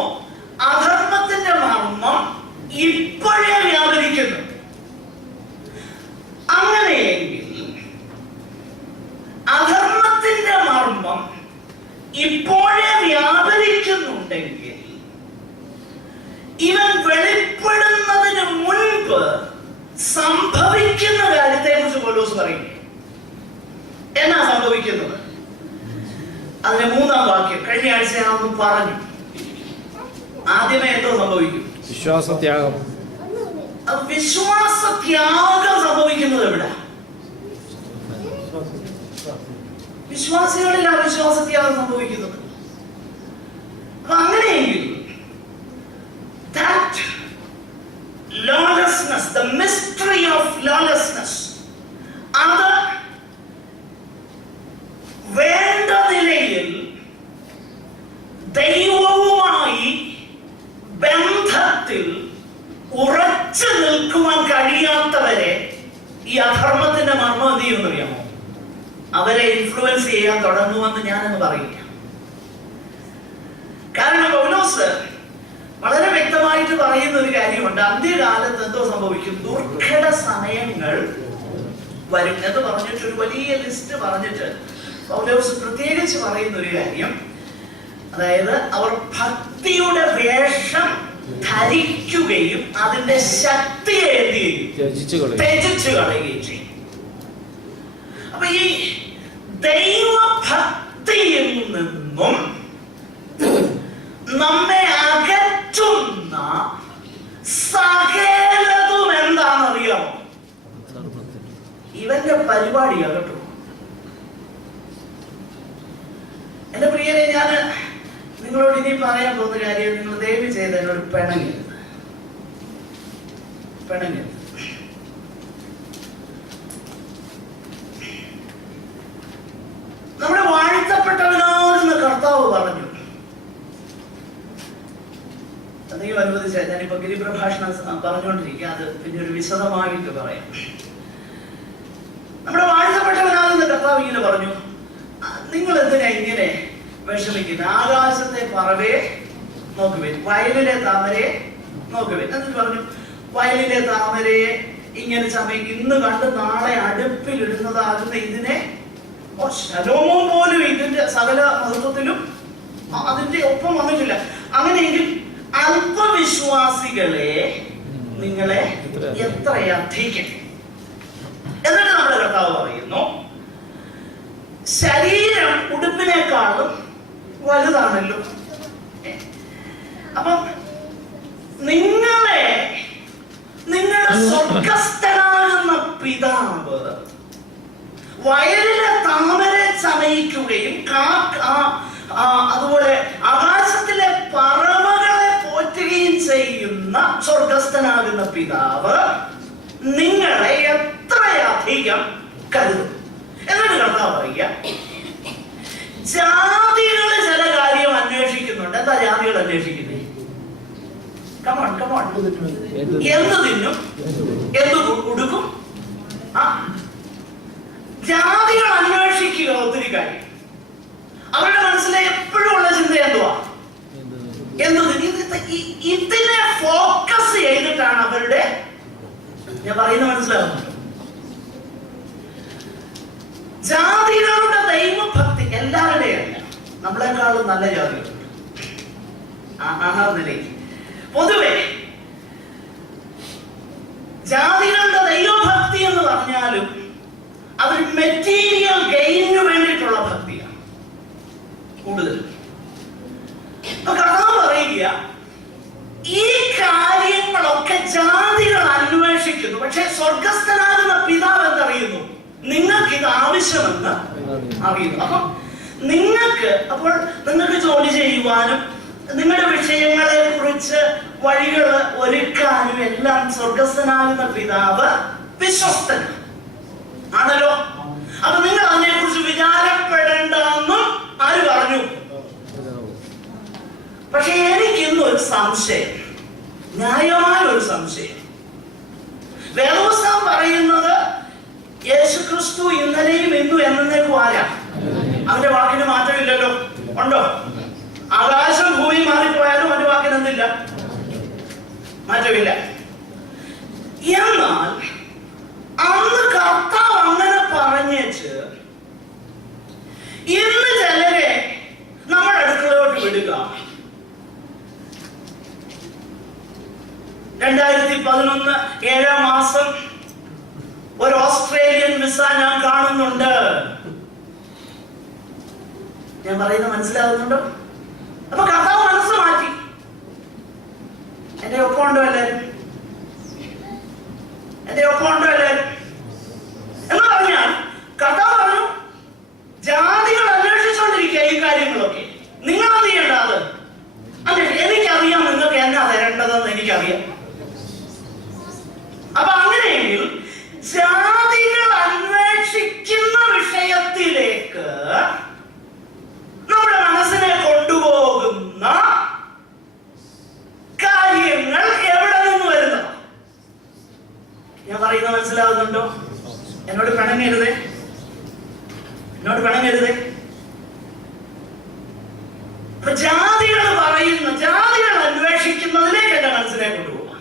അധർമ്മത്തിന്റെ മർമ്മം ഇപ്പോഴേ വ്യാപരിക്കുന്നു. അങ്ങനെയെങ്കിൽ അധർമ്മത്തിന്റെ മർമ്മം ഇപ്പോഴേ വ്യാപരിക്കുന്നുണ്ടെങ്കിൽ ഇവൻ വെളിപ്പെടുന്നതിന് മുൻപ് സംഭവിക്കുന്ന കാര്യത്തെ കുറിച്ച് പൗലോസ് പറയുന്നു. എന്നാ സംഭവിക്കുന്നത്? അതിന്റെ 3-ാം വാക്യം കഴിഞ്ഞ ആഴ്ച ഞാൻ ഒന്ന് പറഞ്ഞു. ആദ്യമേ എന്തോ സംഭവിക്കും? വിശ്വാസത്യാഗം. വിശ്വാസത്യാഗം സംഭവിക്കുന്നത് എവിടെ? വിശ്വാസികളിൽ അവിശ്വാസത്യാഗം സംഭവിക്കുന്നത്. അപ്പൊ അങ്ങനെയെങ്കിൽ that lawlessness, the mystery of lawlessness, അത് വേണ്ട നിലയിൽ ദൈവവുമായി ബന്ധത്തിൽ ഉറച്ചു നിൽക്കുവാൻ കഴിയാത്തവരെ ഈ അധർമ്മത്തിന്റെ മർമ്മം എന്ത് ചെയ്യുമെന്നറിയാമോ? അവരെ ഇൻഫ്ലുവൻസ് ചെയ്യാൻ തുടങ്ങുമെന്ന് ഞാനങ്ങ് പറയില്ല. കാരണം പൗലോസ് വളരെ വ്യക്തമായിട്ട് പറയുന്ന ഒരു കാര്യമുണ്ട്. അന്ത്യകാലത്ത് എന്തോ സംഭവിക്കും? ദുർഘട സമയങ്ങൾ വരും എന്ന് പറഞ്ഞിട്ട് ഒരു വലിയ ലിസ്റ്റ് പറഞ്ഞിട്ട് പൗലോസ് പ്രത്യേകിച്ച് പറയുന്ന ഒരു കാര്യം, അതായത് അവർ ഭക്തിയുടെ വേഷം ധരിക്കുകയും അതിന്റെ ശക്തിയെ ത്യജിച്ചു കളയുകയും ചെയ്യും. അപ്പൊ ഈ ദൈവഭക്തിയിൽ നിന്നും നമ്മെ അകറ്റുന്ന സകലതും എന്താണെന്നറിയാമോ? ഇവന്റെ പരിപാടി അകറ്റും. എന്റെ പ്രിയരെ, ഞാൻ നിങ്ങളോട് ഇനി പറയാൻ പോകുന്ന കാര്യം നിങ്ങൾ ദയവ് ചെയ്ത് എന്നോട് പിണങ്ങരുത്. നമ്മുടെ വാഴ്ത്തപ്പെട്ടവനാകുന്ന കർത്താവ് പറഞ്ഞു, ദൈവം അനുവദിച്ചാൽ ഞാനിപ്പോ ഗിരിപ്രഭാഷണം പറഞ്ഞുകൊണ്ടിരിക്കുക, അത് പിന്നെ ഒരു വിശദമായിട്ട് പറയാം. നമ്മുടെ വാഴ്ത്തപ്പെട്ടവനാകുന്ന കർത്താവ് ഇങ്ങനെ പറഞ്ഞു, നിങ്ങൾ എന്തിനാ ഇങ്ങനെ വിഷമിക്കുന്നത്? ആകാശത്തെ പറവയെ നോക്കുവേൻ, വയലിലെ താമരയെ നോക്കുവേൻ. എന്നിട്ട് പറഞ്ഞു, വയലിലെ താമരയെ ഇങ്ങനെ സമയം ഇന്ന് കണ്ട് നാളെ അടുപ്പിലിടുന്നതാകുന്ന ഇതിനെ ശലോമോൻ പോലും ഇതിന്റെ സകല മഹത്വത്തിലും അതിന്റെ ഒപ്പം വന്നിട്ടില്ല. അങ്ങനെയെങ്കിൽ അല്പവിശ്വാസികളെ നിങ്ങളെ എത്രയധികം. എന്നിട്ട് നമ്മുടെ കർത്താവ് പറയുന്നു, ശരീരം ഉടുപ്പിനേക്കാളും വലുതാണല്ലോ. അപ്പം നിങ്ങളെ നിങ്ങളുടെ സ്വർഗസ്ഥനാകുന്ന പിതാവ് വയലിലെ താമരെ ചമയിക്കുകയും അതുപോലെ ആകാശത്തിലെ പറവകളെ പോറ്റുകയും ചെയ്യുന്ന സ്വർഗസ്ഥനാകുന്ന പിതാവ് നിങ്ങളെ എത്രയധികം കരുതും. എന്നിട്ട് കർത്താവ് പറയുക, ജാതികൾ ചില കാര്യം അന്വേഷിക്കുന്നുണ്ട്. എന്താ ജാതികൾ അന്വേഷിക്കുന്നത്? എന്ത് തിന്നും, എന്ത് ഉടുക്കും. ജാതികൾ അന്വേഷിക്കുക ഒത്തിരി കാര്യം. അവരുടെ മനസ്സിലെ എപ്പോഴും ഉള്ള ചിന്ത എന്തുവാ? ഇതിനെ ഫോക്കസ് ചെയ്തിട്ടാണ് അവരുടെ, ഞാൻ പറയുന്നത് മനസ്സിലാകുന്നുണ്ട്, ജാതികളുടെ ദൈവഭക്തി എല്ലാവരുടെയും അല്ല, നമ്മളെക്കാളും നല്ല ജാതികളുണ്ട്. നിലയ്ക്ക് പൊതുവെ ജാതികളുടെ ദൈവഭക്തി എന്ന് പറഞ്ഞാലും അവർ മെറ്റീരിയൽ ഗെയിനിന് വേണ്ടിയിട്ടുള്ള ഭക്തിയാണ് കൂടുതൽ. കർത്താവ് പറയുക, ഈ കാര്യങ്ങളൊക്കെ ജാതികൾ അന്വേഷിക്കുന്നു, പക്ഷെ സ്വർഗസ്ഥനാകുന്ന പിതാവ് എന്തറിയുന്നു? നിങ്ങൾക്ക് ഇത് ആവശ്യമെന്ന് അറിയുന്നു. അപ്പം നിങ്ങൾക്ക് ജോലി ചെയ്യുവാനും നിങ്ങളുടെ വിഷയങ്ങളെ കുറിച്ച് വഴികൾ ഒരുക്കാനും എല്ലാം സ്വർഗസ്ഥനാകുന്ന പിതാവ് വിശ്വസ്തൻ ആണല്ലോ. അപ്പൊ നിങ്ങൾ അതിനെ കുറിച്ച് വിചാരപ്പെടേണ്ടെന്നും ആര് പറഞ്ഞു? പക്ഷെ എനിക്കിന്നൊരു സംശയം, ന്യായമായ ഒരു സംശയം. വേദപുസ്തകം പറയുന്നത് യേശുക്രിസ്തു ഇന്നലെയും ഇന്നും എന്നേക്കും ആരാ? അവന്റെ വാക്കിന് മാറ്റമില്ലല്ലോ. ഉണ്ടോ? ആകാശം ഭൂമി മാറിപ്പോയാലും അവന്റെ വാക്കിന് എന്തില്ല? മാറ്റമില്ല. എന്നാൽ അന്ന് കർത്താവ് അങ്ങനെ പറഞ്ഞേച്ച് ഇന്ന് ചിലരെ നമ്മുടെ അടുക്കളയോട്ട് വിടുക. 2011 7 മാസം ഒരു ഓസ്ട്രേലിയൻ വിസ ഞാൻ കാണുന്നുണ്ട്. ഞാൻ പറയുന്നത് മനസ്സിലാകുന്നുണ്ടോ? അപ്പൊ കർത്താവ് മനസ്സ് മാറ്റി. എന്റെ ഒപ്പം ഉണ്ടോ എല്ലാരും? എന്റെ ഒപ്പം ഉണ്ടോ എല്ലാരും? എന്ന് പറഞ്ഞാൽ കർത്താവ് പറഞ്ഞു, ജാതികൾ അന്വേഷിച്ചുകൊണ്ടിരിക്കുക ഈ കാര്യങ്ങളൊക്കെ. നിങ്ങൾ എന്ത് ചെയ്യേണ്ട? അത് എനിക്കറിയാം, നിങ്ങൾക്ക് എന്നാ തരേണ്ടതെന്ന് എനിക്കറിയാം. അപ്പൊ അങ്ങനെയെങ്കിൽ ജാതികൾ അന്വേഷിക്കുന്ന വിഷയത്തിലേക്ക് നമ്മുടെ മനസ്സിനെ കൊണ്ടുപോകുന്ന കാര്യങ്ങൾ എവിടെ നിന്ന് വരുന്ന? ഞാൻ പറയുന്നത് മനസ്സിലാവുന്നുണ്ടോ? എന്നോട് പിണങ്ങരുതേ, എന്നോട് പിണങ്ങരുതേ. ജാതികൾ പറയുന്ന, ജാതികൾ അന്വേഷിക്കുന്നതിലേക്ക് എന്റെ മനസ്സിനെ കൊണ്ടുപോകാം.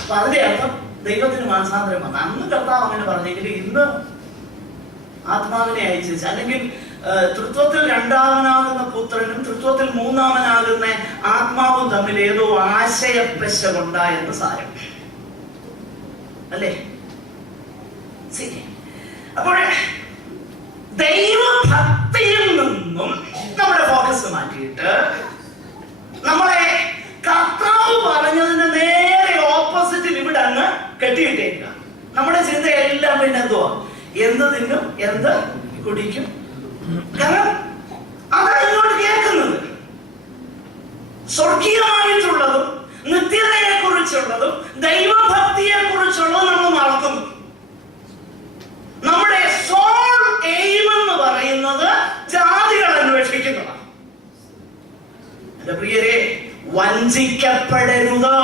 അപ്പൊ അതിന്റെ അർത്ഥം ദൈവത്തിന് മാനസാന്തരം വന്നു. അന്ന് കർത്താവ് അങ്ങനെ പറഞ്ഞെങ്കിൽ ഇന്ന് ആത്മാവിനെ അയച്ചു, അല്ലെങ്കിൽ തൃത്വത്തിൽ രണ്ടാമനാകുന്ന പുത്രനും തൃത്വത്തിൽ മൂന്നാമനാകുന്ന ആത്മാവും തമ്മിൽ ഏതോ ആശയപ്പെശകുണ്ടായെന്ന് സാരം അല്ലേ? അപ്പോൾ ദൈവഭക്തിയിൽ നിന്നും നമ്മുടെ ഫോക്കസ് മാറ്റിയിട്ട് നമ്മളെ കർത്താവ് പറഞ്ഞതിന് നേരെ ഓപ്പോസിറ്റിൽ ഇവിടെ അങ്ങ് കെട്ടിയിട്ടേക്കുക. നമ്മുടെ ചിന്തയെല്ലാം പിന്നെ എന്തുവാ? എന്ത് തിന്നും, എന്ത് കുടിക്കും. കാരണം അതാണ് ഇങ്ങോട്ട് കേൾക്കുന്നത്. സ്വർഗീയമായിട്ടുള്ളതും നിത്യതയെ കുറിച്ചുള്ളതും ദൈവഭക്തിയെ കുറിച്ചുള്ളതും നമ്മൾ മറക്കുന്നു. നമ്മുടെ സോൾ എയിം എന്ന് പറയുന്നത് ജാതികൾ അന്വേഷിക്കുന്നതാണ്. എന്റെ പ്രിയരെ, വഞ്ചിക്കപ്പെടരുത്.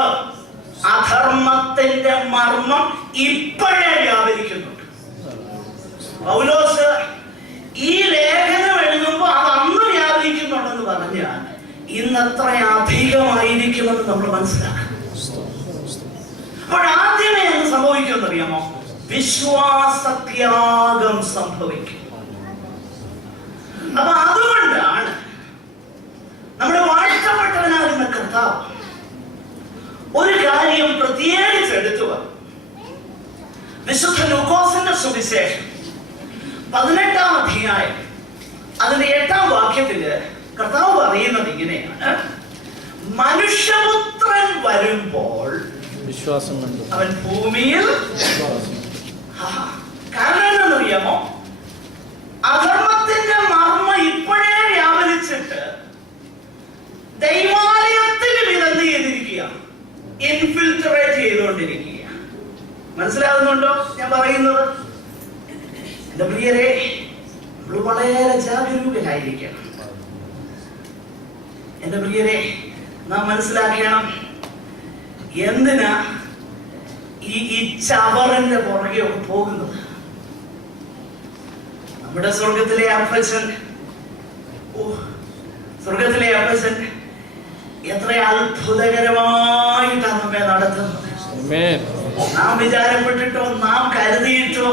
അധർമ്മത്തിന്റെ മർമ്മം ഇപ്പോഴേ വ്യാപരിക്കുന്നുണ്ട്. പൗലോസ് ഈ ലേഖനം എഴുതുമ്പോൾ അത് അന്ന് വ്യാപരിക്കുന്നുണ്ടെന്ന് പറഞ്ഞാൽ ഇന്നത്ര അധികമായിരിക്കുമെന്ന് നമ്മൾ മനസ്സിലാക്കണം. അപ്പോൾ ആദ്യമേ എന്ത് സംഭവിക്കുമെന്ന് അറിയാമോ? വിശ്വാസത്യാഗം സംഭവിക്കും. അപ്പൊ അതുകൊണ്ടാണ് നമ്മുടെ വാഴ്ത്തപ്പെട്ടവനാകുന്ന കർത്താവ് ഒരു കാര്യം പ്രത്യേകിച്ച് എടുത്തു പറഞ്ഞു. വിശുദ്ധ ലൂക്കോസിന്റെ സുവിശേഷം 18-ാം അധ്യായം അതിന്റെ 8-ാം വാക്യത്തില് കർത്താവ് പറയുന്നത് ഇങ്ങനെയാണ്: മനുഷ്യപുത്രൻ വരുമ്പോൾ വിശ്വാസം കണ്ടു അവൻ ഭൂമിയിൽ. കാരണം എന്താണെന്നറിയാമോ? അധർമ്മത്തിന്റെ മർമ്മ ഇപ്പോഴേ വ്യാപരിച്ചിട്ട് ദൈവാലയത്തിൽ വിതന്ന് ചെയ്തിരിക്കുക, ഇൻഫിൽട്രേറ്റ് ചെയ്തുകൊണ്ടിരിക്കുക. മനസ്സിലാകുന്നുണ്ടോ ഞാൻ പറയുന്നത്? എന്റെ പ്രിയരെ, നമ്മൾ വളരെ ജാഗരൂകരായിരിക്കണം. എന്റെ പ്രിയരെ, നാം മനസ്സിലാക്കണം എന്തിനാ ഈ ചവറിന്റെ പുറകെ ഒക്കെ പോകുന്നത്. നമ്മുടെ സ്വർഗത്തിലെ അപ്പച്ചൻ എത്ര അത്ഭുതകരമായിട്ടാണ് നമ്മെ നടത്തുന്നത്. നാം വിചാരപ്പെട്ടിട്ടോ നാം കരുതിയിട്ടോ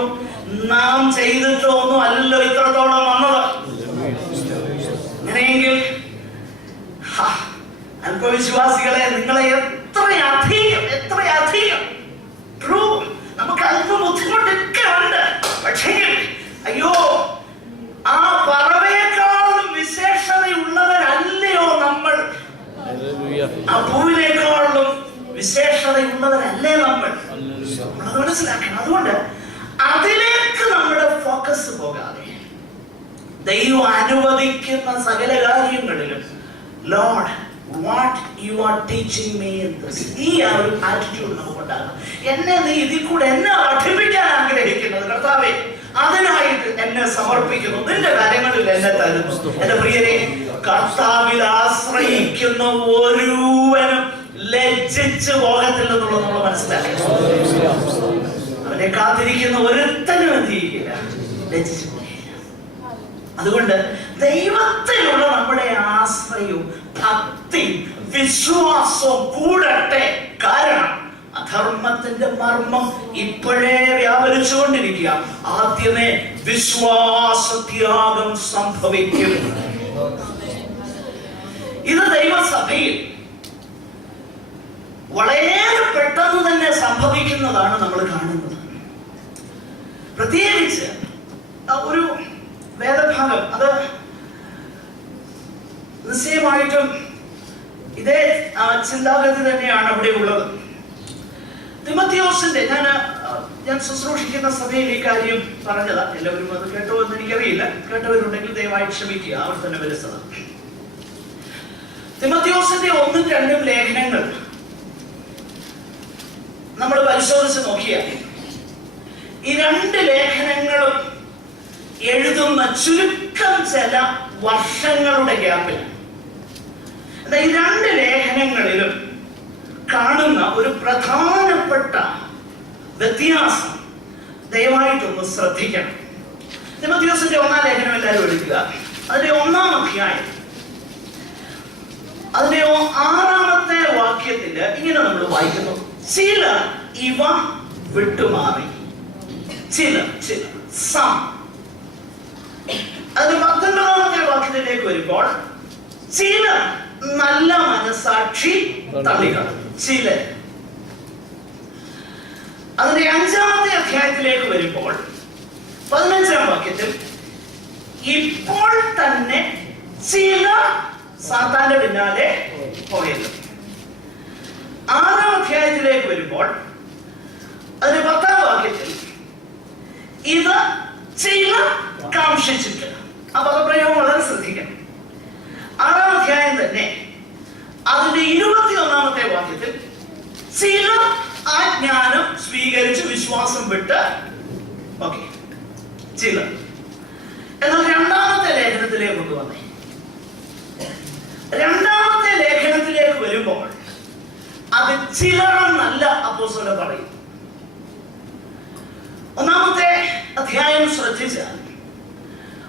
നാം ചെയ്തിട്ടോ ഒന്നും അല്ലല്ലോ ഇത്രത്തോളം വന്നത്. അങ്ങനെയെങ്കിൽ അല്പവിശ്വാസികളെ, നിങ്ങളെ എത്രയധികം ട്രൂ നമുക്ക് അല്പം ബുദ്ധിമുട്ടൊക്കെ ഉണ്ട്. പക്ഷേ അയ്യോ, ആ പറവയേക്കാളും വിശേഷതയുള്ളവരല്ലയോ നമ്മൾ? ആ പൂവിനേക്കാളും വിശേഷതയുള്ളവരല്ലേ നമ്മൾ? നമ്മളത് മനസ്സിലാക്കണം. അതുകൊണ്ട് അതിലേക്ക് നമ്മുടെ ഫോക്കസ് പോകാതെ ദൈവം അനുവദിക്കുന്ന സകല കാര്യങ്ങളിലും Lord, what you are teaching me in this, ഈ ഒരു ആറ്റിറ്റ്യൂഡ് നമുക്കുണ്ടാകും. എന്നെ നീ ഇതിൽ കൂടെ എന്നെ പഠിപ്പിക്കാൻ ആഗ്രഹിക്കുന്നത് കർത്താവേ, അതിനായിട്ട് എന്നെ സമർപ്പിക്കുന്നു, നിന്റെ കാര്യങ്ങളിൽ എന്നെ തരുന്നു. എന്റെ പ്രിയരെ, കർത്താവിൽ ആശ്രയിക്കുന്ന ഒരുവനും ലജ്ജിച്ചു പോകത്തില്ലെന്നുള്ളത് നമ്മൾ മനസ്സിലാക്കി. അവനെ കാത്തിരിക്കുന്ന ഒരുത്തനും എന്ത് ചെയ്യില്ല, ലജ്ജിച്ചു പോകില്ല. അതുകൊണ്ട് ദൈവത്തിലുള്ള നമ്മുടെ ആശ്രയവും ഭക്തിയും വിശ്വാസവും കൂടട്ടെ. കാരണം അധർമ്മത്തിന്റെ മർമ്മം ഇപ്പോഴേ വ്യാപരിച്ചുകൊണ്ടിരിക്കുക. ആദ്യമേ വിശ്വാസത്യാഗം സംഭവിക്കും. ഇത് ദൈവസഭയിൽ വളരെ പെട്ടെന്ന് തന്നെ സംഭവിക്കുന്നതാണ് നമ്മൾ കാണുന്നത്. പ്രത്യേകിച്ച് ഒരു വേദഭാഗം, അത് നിശ്ചയമായിട്ടും ഇതേ ചിന്താഗതി തന്നെയാണ് അവിടെ ഉള്ളത്. തിമോത്തിയോസിന്റെ, ഞാൻ ശുശ്രൂഷിക്കുന്ന സഭയിൽ ഈ കാര്യം പറഞ്ഞതാ. എല്ലാവരും അത് കേട്ടോ എന്ന് എനിക്കറിയില്ല. കേട്ടവരുണ്ടെങ്കിൽ ദയവായി ക്ഷമിക്കുക, അവർ തന്നെ വിരസത. തിമോത്തിയോസിന്റെ 1ഉം 2ഉം ലേഖനങ്ങൾ നമ്മൾ പരിശോധിച്ച് നോക്കിയാൽ ഈ 2 ലേഖനങ്ങളും എഴുതുന്ന ചുരുക്കം ചില വർഷങ്ങളുടെ ഗ്യാപ്പിലാണ്. ഈ 2 ലേഖനങ്ങളിലും കാണുന്ന ഒരു പ്രധാനപ്പെട്ട വ്യത്യാസം ദയവായിട്ടൊന്ന് ശ്രദ്ധിക്കണം. തിമോത്തിയോസിന്റെ 1-ാം ലേഖനം എല്ലാവരും എടുക്കുക. അതിന്റെ 1-ാം അധ്യായം അതിന്റെ 6-ാമത്തെ വാക്യത്തില് ഇങ്ങനെ നമ്മൾ വായിക്കുന്നു: ചില ഇവ വിട്ടുമാറി. ചില സം. അതിന് 19-ാമത്തെ വാക്യത്തിലേക്ക് വരുമ്പോൾ ചില നല്ല മനസാക്ഷി തള്ളിക്കളഞ്ഞു. ചില. അതിന്റെ 5-ാമത്തെ അധ്യായത്തിലേക്ക് വരുമ്പോൾ 15-ാം വാക്യത്തിൽ ഇപ്പോൾ തന്നെ ചില സാത്താന്റെ പിന്നാലെ പോയത്. 6-ാം അധ്യായത്തിലേക്ക് വരുമ്പോൾ അതിന്റെ 10-ാം വാക്യത്തിൽ ഇത് ചില കാംക്ഷിച്ചിട്ട്. ആ പദപ്രയോഗം വളരെ ശ്രദ്ധിക്കണം. 6-ാം അധ്യായം തന്നെ അതിന്റെ 21-ാമത്തെ വാക്യത്തിൽ ചില ആ ജ്ഞാനം സ്വീകരിച്ച് വിശ്വാസം വിട്ട്. ഓക്കെ, ചില. എന്നാൽ 2-ാമത്തെ ലേഖനത്തിലേക്ക് കൊണ്ടുവന്നേ. 2-ാമത്തെ ലേഖനത്തിലേക്ക് വരുമ്പോൾ ചിലരെന്നല്ല അപ്പോസ്തലൻ പറയും. ഒന്നാമത്തെ അധ്യായം ശ്രദ്ധിച്ചാൽ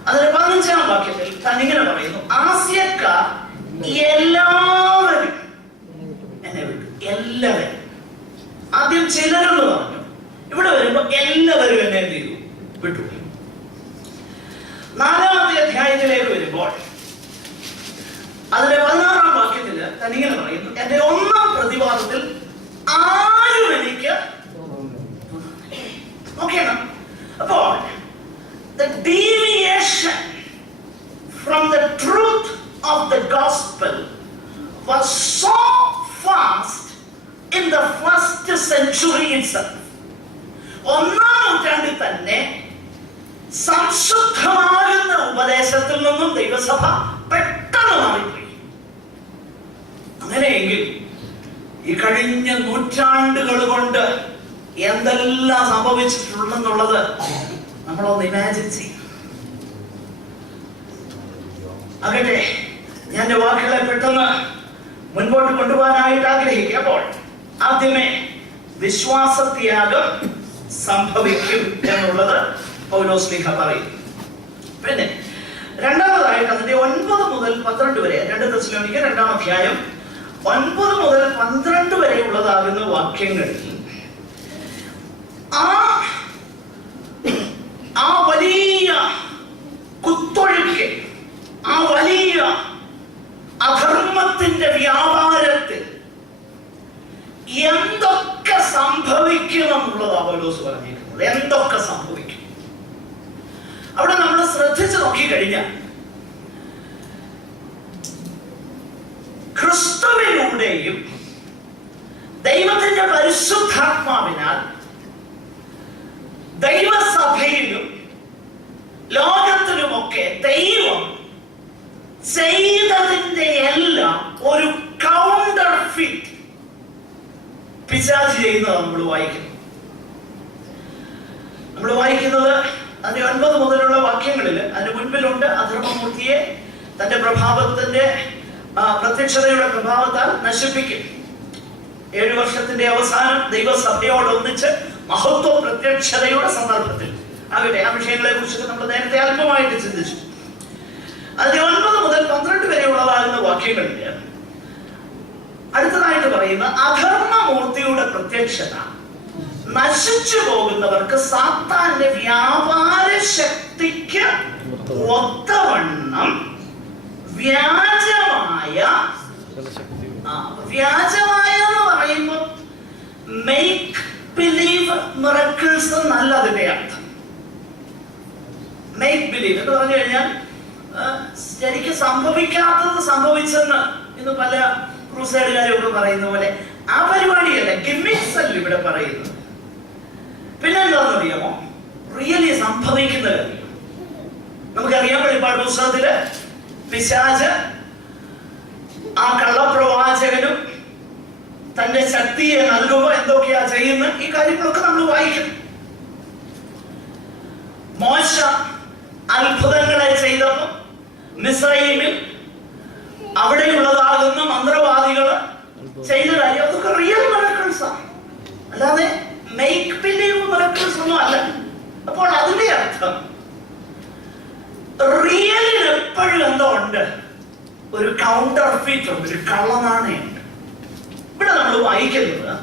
അതിന്റെ 15-ാം വാക്യത്തിൽ താൻ ഇങ്ങനെ പറയുന്നു, ആസ്യക്കാർ എല്ലാവരും എന്നെ വിട്ടു. എല്ലാവരും. ആദ്യം ചിലരെന്ന് പറഞ്ഞു, ഇവിടെ വരുമ്പോ എല്ലാവരും എന്നെ എന്ത് ചെയ്തു? വിട്ടു. 4-ാമത്തെ അധ്യായത്തിലേക്ക് വരുമ്പോൾ അതിന്റെ 16-ാം വാക്യത്തില് താൻ ഇങ്ങനെ പറയുന്നു, എന്റെ 1-ാം പ്രതിവാദത്തിൽ ആരും എനിക്ക് നോക്കണം. അപ്പോൾ the deviation from the truth of the gospel was so fast in the first century itself. 1-ാം നൂറ്റാണ്ടിൽ തന്നെ സംശുദ്ധമാകുന്ന ഉപദേശത്തിൽ നിന്നും ദൈവസഭ പെട്ടെന്ന് മാറിപ്പോയി. അങ്ങനെയെങ്കിൽ ഈ കഴിഞ്ഞ നൂറ്റാണ്ടുകൾ കൊണ്ട് എന്തെല്ലാം സംഭവിച്ചിട്ടുണ്ടെന്നുള്ളത് നമ്മളൊന്ന് ഇമാജിൻ ചെയ്യും. ആകട്ടെ, ഞാൻ എന്റെ വാക്കുകളെ പെട്ടെന്ന് മുൻപോട്ട് കൊണ്ടുപോകാനായിട്ട് ആഗ്രഹിക്കുക. അപ്പോൾ ആദ്യമേ വിശ്വാസത്യാഗം സംഭവിക്കും എന്നുള്ളത് പൗലോസ്ലീഹ പറയും. പിന്നെ രണ്ടാമതായിട്ട് അതിന്റെ 9 മുതൽ 12 വരെ 2 തെസ്സലോനിക്കർ 2-ാം അധ്യായം 9 മുതൽ 12 വരെ ഉള്ളതാകുന്ന വാക്യങ്ങളിൽ ആ വലിയ കുത്തൊഴുക്ക്, ആ വലിയ അധർമ്മത്തിന്റെ വ്യാപാരത്തിൽ എന്തൊക്കെ സംഭവിക്കുമെന്നുള്ളതാണ് പൗലോസ് പറഞ്ഞിരിക്കുന്നത്. എന്തൊക്കെ സംഭവിക്കും അവിടെ നമ്മൾ ശ്രദ്ധിച്ചു നോക്കിക്കഴിഞ്ഞാൽ, ക്രിസ്തുവിലൂടെയും ദൈവത്തിന്റെ പരിശുദ്ധാത്മാവിനാൽ ദൈവസഭയിലും ലോകത്തിലുമൊക്കെ ദൈവം ചെയ്തതിന്റെ എല്ലാം ഒരു കൗണ്ടർ ഫിറ്റ് പിശാച് ചെയ്യുന്നത് നമ്മൾ വായിക്കുന്നത് അതിന്റെ 9 മുതലുള്ള വാക്യങ്ങളിൽ. അതിന് മുൻപിലുണ്ട്, അധർമ്മമൂർത്തിയെ തന്റെ പ്രഭാവത്തിന്റെ പ്രത്യക്ഷതയുടെ പ്രഭാവത്താൽ നശിപ്പിക്കും. 7 വർഷത്തിന്റെ അവസാനം ദൈവസഭയോടൊന്നിച്ച് മഹത്വ പ്രത്യക്ഷതയുടെ സന്ദർഭത്തിൽ ആകട്ടെ, ആ വിഷയങ്ങളെ കുറിച്ചൊക്കെ നമ്മൾ നേരത്തെ അല്പമായിട്ട് ചിന്തിച്ചു. അതിന്റെ 9 മുതൽ 12 വരെയുള്ളതാകുന്ന വാക്യങ്ങളിൽ അടുത്തതായിട്ട് പറയുന്ന അധർമ്മമൂർത്തിയുടെ പ്രത്യക്ഷത നശിച്ചു പോകുന്നവർക്ക് സാത്താന്റെ വ്യാപാര ശക്തിക്ക് ഒത്തവണ്ണം വ്യാജമായ എന്ന് പറയുമ്പോൾ മേക്ക് ബിലീവ് മിറക്കിൾസ് എന്നല്ല അതിന്റെ അർത്ഥം. മേക്ക് ബിലീവ് എന്ന് പറഞ്ഞു കഴിഞ്ഞാൽ ശരിക്കും സംഭവിക്കാത്തത് സംഭവിച്ചെന്ന് ഇന്ന് പല ക്രൂസൈഡുകാരൊക്കെ പറയുന്ന പോലെ ആ പരിപാടിയല്ല, ഗിമ്മിക്സ് അല്ല ഇവിടെ പറയുന്നത്. പിന്നെ എന്താണെന്ന് അറിയാമോ? റിയലി സംഭവിക്കുന്ന കാര്യം നമുക്കറിയാം. വെളിപ്പാട് പുസ്തകത്തില് പിശാച് ആ കള്ളപ്രവാചകനും തന്റെ ശക്തിയെ നൽകുമ്പോൾ എന്തൊക്കെയാ ചെയ്യുന്നത്, ഈ കാര്യങ്ങളൊക്കെ നമ്മൾ വായിക്കും. മോശ അത്ഭുതങ്ങളെ ചെയ്തപ്പോൾ മിസ്രയീമിൽ അവിടെയുള്ളതാകുന്ന മന്ത്രവാദികള് ചെയ്ത കാര്യം അതൊക്കെ റിയൽ മിറക്കിൾസ് ആണ്, അല്ലാതെ മേക്ക് ബിലീവ് മിറക്കിൾസ് ഒന്നും അല്ല. അപ്പോൾ അതിന്റെ അർത്ഥം റിയലിൽ എപ്പോഴും എന്തോ ഉണ്ട്, ഒരു കൗണ്ടർ ഫിറ്റ് ഉണ്ട്, ഒരു കള്ളനാണയുണ്ട്. ഇവിടെ നമ്മൾ വായിക്കുന്നത്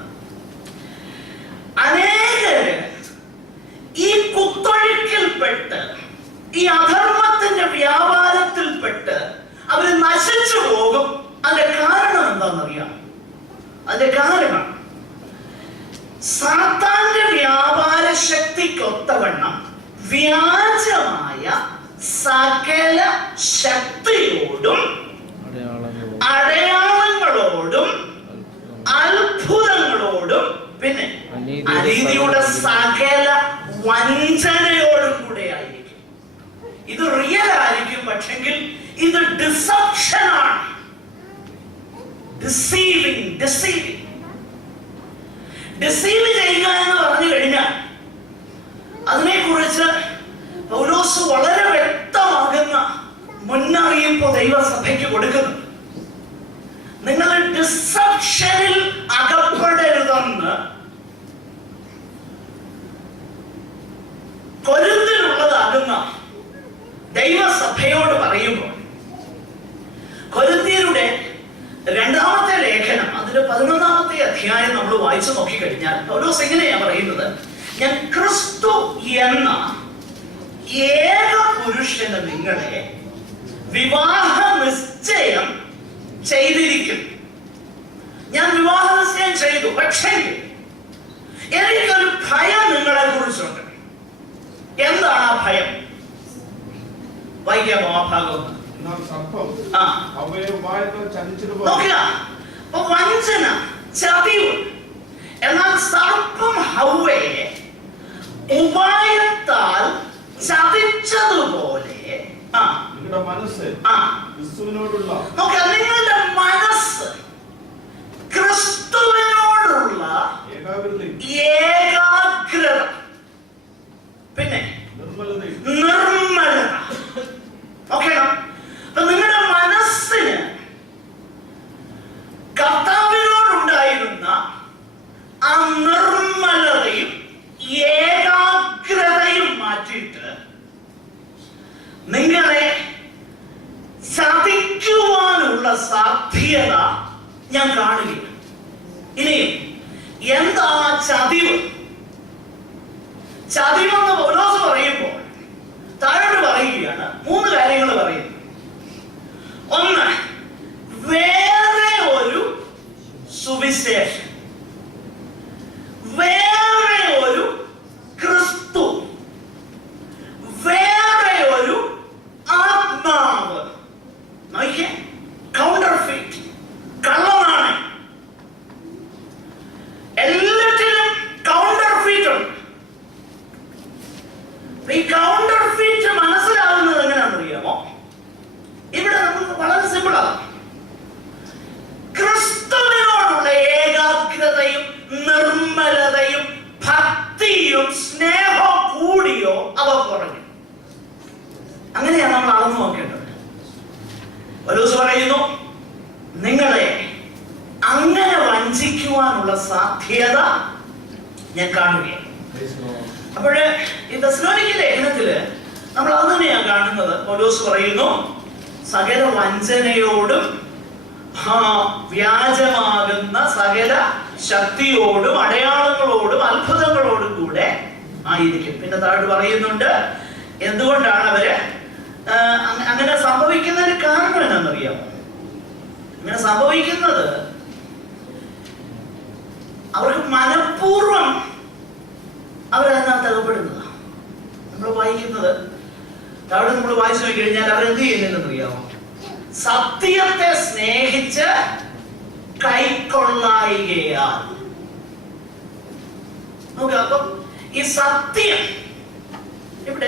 അനേകര് ഈ കുത്തൊഴുക്കിൽപ്പെട്ട് ഈ അധർമ്മത്തിന്റെ വ്യാപാരത്തിൽപ്പെട്ട് അവര് നശിച്ചു പോകും. അതിന്റെ കാരണം എന്താണെന്നറിയാം? അതിന്റെ കാരണം സാത്താന്റെ വ്യാപാര ശക്തിക്കൊത്തവണ്ണം വ്യാജമായ സകല ശക്തിയോടും അടയാളങ്ങളോടും അത്ഭുതങ്ങളോടും പിന്നെ അനീതിയുടെ സകല വഞ്ചനയോടും കൂടെ ആയിരിക്കും. ഇത് റിയൽ ആയിരിക്കും, പക്ഷെങ്കിൽ ഇത് ഡിസപ്ഷൻ ആണ്. ഡിസീവ് ചെയ്യുക എന്ന് പറഞ്ഞു കഴിഞ്ഞാൽ അതിനെക്കുറിച്ച് പൗലോസ് വളരെ വ്യക്തമാകുന്ന മുന്നറിയിപ്പ് ദൈവസഭയ്ക്ക് കൊടുക്കുന്നു. നിങ്ങൾ ഡിസപ്ഷനിൽ അകപ്പെടരുതെന്ന് കൊരിന്തിലുള്ളതാകുന്ന ദൈവസഭയോട് പറയുമ്പോൾ, കൊരിന്ത്യരുടെ 2-ാമത്തെ ലേഖനം അതിന്റെ 11-ാമത്തെ അധ്യായം നമ്മൾ വായിച്ചു നോക്കിക്കഴിഞ്ഞാൽ പൗലോസ് എങ്ങനെയാ പറയുന്നത്? ഞാൻ ക്രിസ്തു എന്ന ഏക പുരുഷന് നിങ്ങളെ വിവാഹ നിശ്ചയം ചെയ്തിരിക്കും. ഞാൻ വിവാഹ നിശ്ചയം ചെയ്തു, പക്ഷേ എനിക്കൊരു ഭയം നിങ്ങളെ കുറിച്ചുണ്ട്. എന്താണ് ആ ഭയം? വായിക്കാമോ ആ ഭാഗം? വഞ്ചന, ചതിവ്. എന്നാൽ സർപ്പം ഹവ്വയെ ഉപായത്താൽ ചതിച്ചതുപോലെ നിങ്ങളുടെ മനസ്സ് ക്രിസ്തുവിനോടുള്ള ഏകാഗ്രത, പിന്നെ നിർമ്മലത. ഓക്കെ, നിങ്ങളുടെ മനസ്സിന് കർത്താവിനോടുണ്ടായിരുന്ന ആ നിർമ്മലതയും ഏകാഗ്രതയും മാറ്റിയിട്ട് നിങ്ങളെ ചതിക്കുവാനുള്ള സാധ്യത ഞാൻ കാണുകയാണ്. ഇനിയും എന്താ ചതിവ്? ചതിവെന്ന് പൗലോസ് പറയുമ്പോൾ താഴോട്ട് പറയുകയാണ്. 3 കാര്യങ്ങൾ പറയുന്നു. ഒന്ന്, വേറെ ഒരു സുവിശേഷം, വേറെ ഒരു ക്രിസ്തു, വേറെ ഒരു ആത്മാവ്. നോക്കിയേ, കൗണ്ടർഫീറ്റ്, കള്ളമാണ്. എല്ലാറ്റിലും കൗണ്ടർഫീറ്റ് ഉണ്ട്. ഈ കൗണ്ടർഫീറ്റ് മനസ്സിലാവുന്നത് എങ്ങനെയാണെന്ന് അറിയാമോ? ഇവിടെ നമുക്ക് വളരെ സിമ്പിളാണ്. ക്രിസ്തുവിനോടുള്ള ഏകാഗ്രതയും നിർമ്മലതയും ഭക്തിയും സ്നേഹവും കൂടിയോ അവ കുറഞ്ഞു. അങ്ങനെയാണ് നമ്മൾ അളന്നു നോക്കേണ്ടത്. പൗലോസ് പറയുന്നു, നിങ്ങളെ അങ്ങനെ വഞ്ചിക്കുവാനുള്ള സാധ്യത ഞാൻ കാണുകയാണ്. അപ്പോഴ് ഈ തെസ്സലോനിക്ക ലേഖനത്തില് നമ്മൾ അത് തന്നെയാണ് കാണുന്നത്. പൗലോസ് പറയുന്നു, സകല വഞ്ചനയോടും വ്യാജമാകുന്ന സകല ശക്തിയോടും അടയാളങ്ങളോടും അത്ഭുതങ്ങളോടും കൂടെ ആയിരിക്കും. പിന്നെ താഴോട്ട് പറയുന്നുണ്ട്, എന്തുകൊണ്ടാണ് അവര് അങ്ങനെ സംഭവിക്കുന്നതിന് കാരണം എന്താണെന്നറിയാമോ? അങ്ങനെ സംഭവിക്കുന്നത് അവർക്ക് മനഃപൂർവ്വം അവരതിനകത്ത് അകപ്പെടുന്നതാണ്. നമ്മൾ വായിക്കുന്നത് താഴെ നമ്മൾ വായിച്ചു നോക്കി കഴിഞ്ഞാൽ അവരെന്ത് ചെയ്യുന്നതെന്ന് അറിയാമോ? സത്യത്തെ സ്നേഹിച്ച് കൈക്കൊള്ളായികയാൽ. നോക്കുക, അപ്പം ഈ സത്യം ഇവിടെ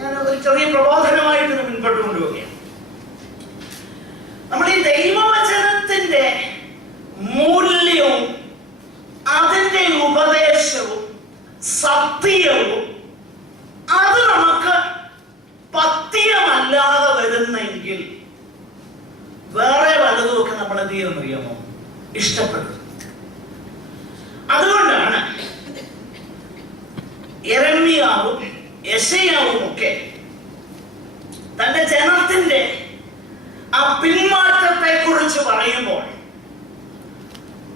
ഞാൻ ഒരു ചെറിയ പ്രബോധനമായിട്ട് മുൻപോട്ട് കൊണ്ടുപോവുകയാണ്. നമ്മൾ ഈ ദൈവവചനത്തിന്റെ മൂല്യവും അതിന്റെ ഉപദേശവും സത്യവും അത് നമുക്ക് പഥ്യമല്ലാതെ വരുന്നെങ്കിൽ വേറെ വലുതുമൊക്കെ നമ്മൾ എന്ത് ചെയ്യുമെന്നറിയാമോ? ഇഷ്ടപ്പെടും. അതുകൊണ്ടാണ് യെരമ്യാവും യെശയ്യാവും ഒക്കെ തന്റെ ജനത്തിന്റെ ആ പിന്മാറ്റത്തെ കുറിച്ച് പറയുമ്പോൾ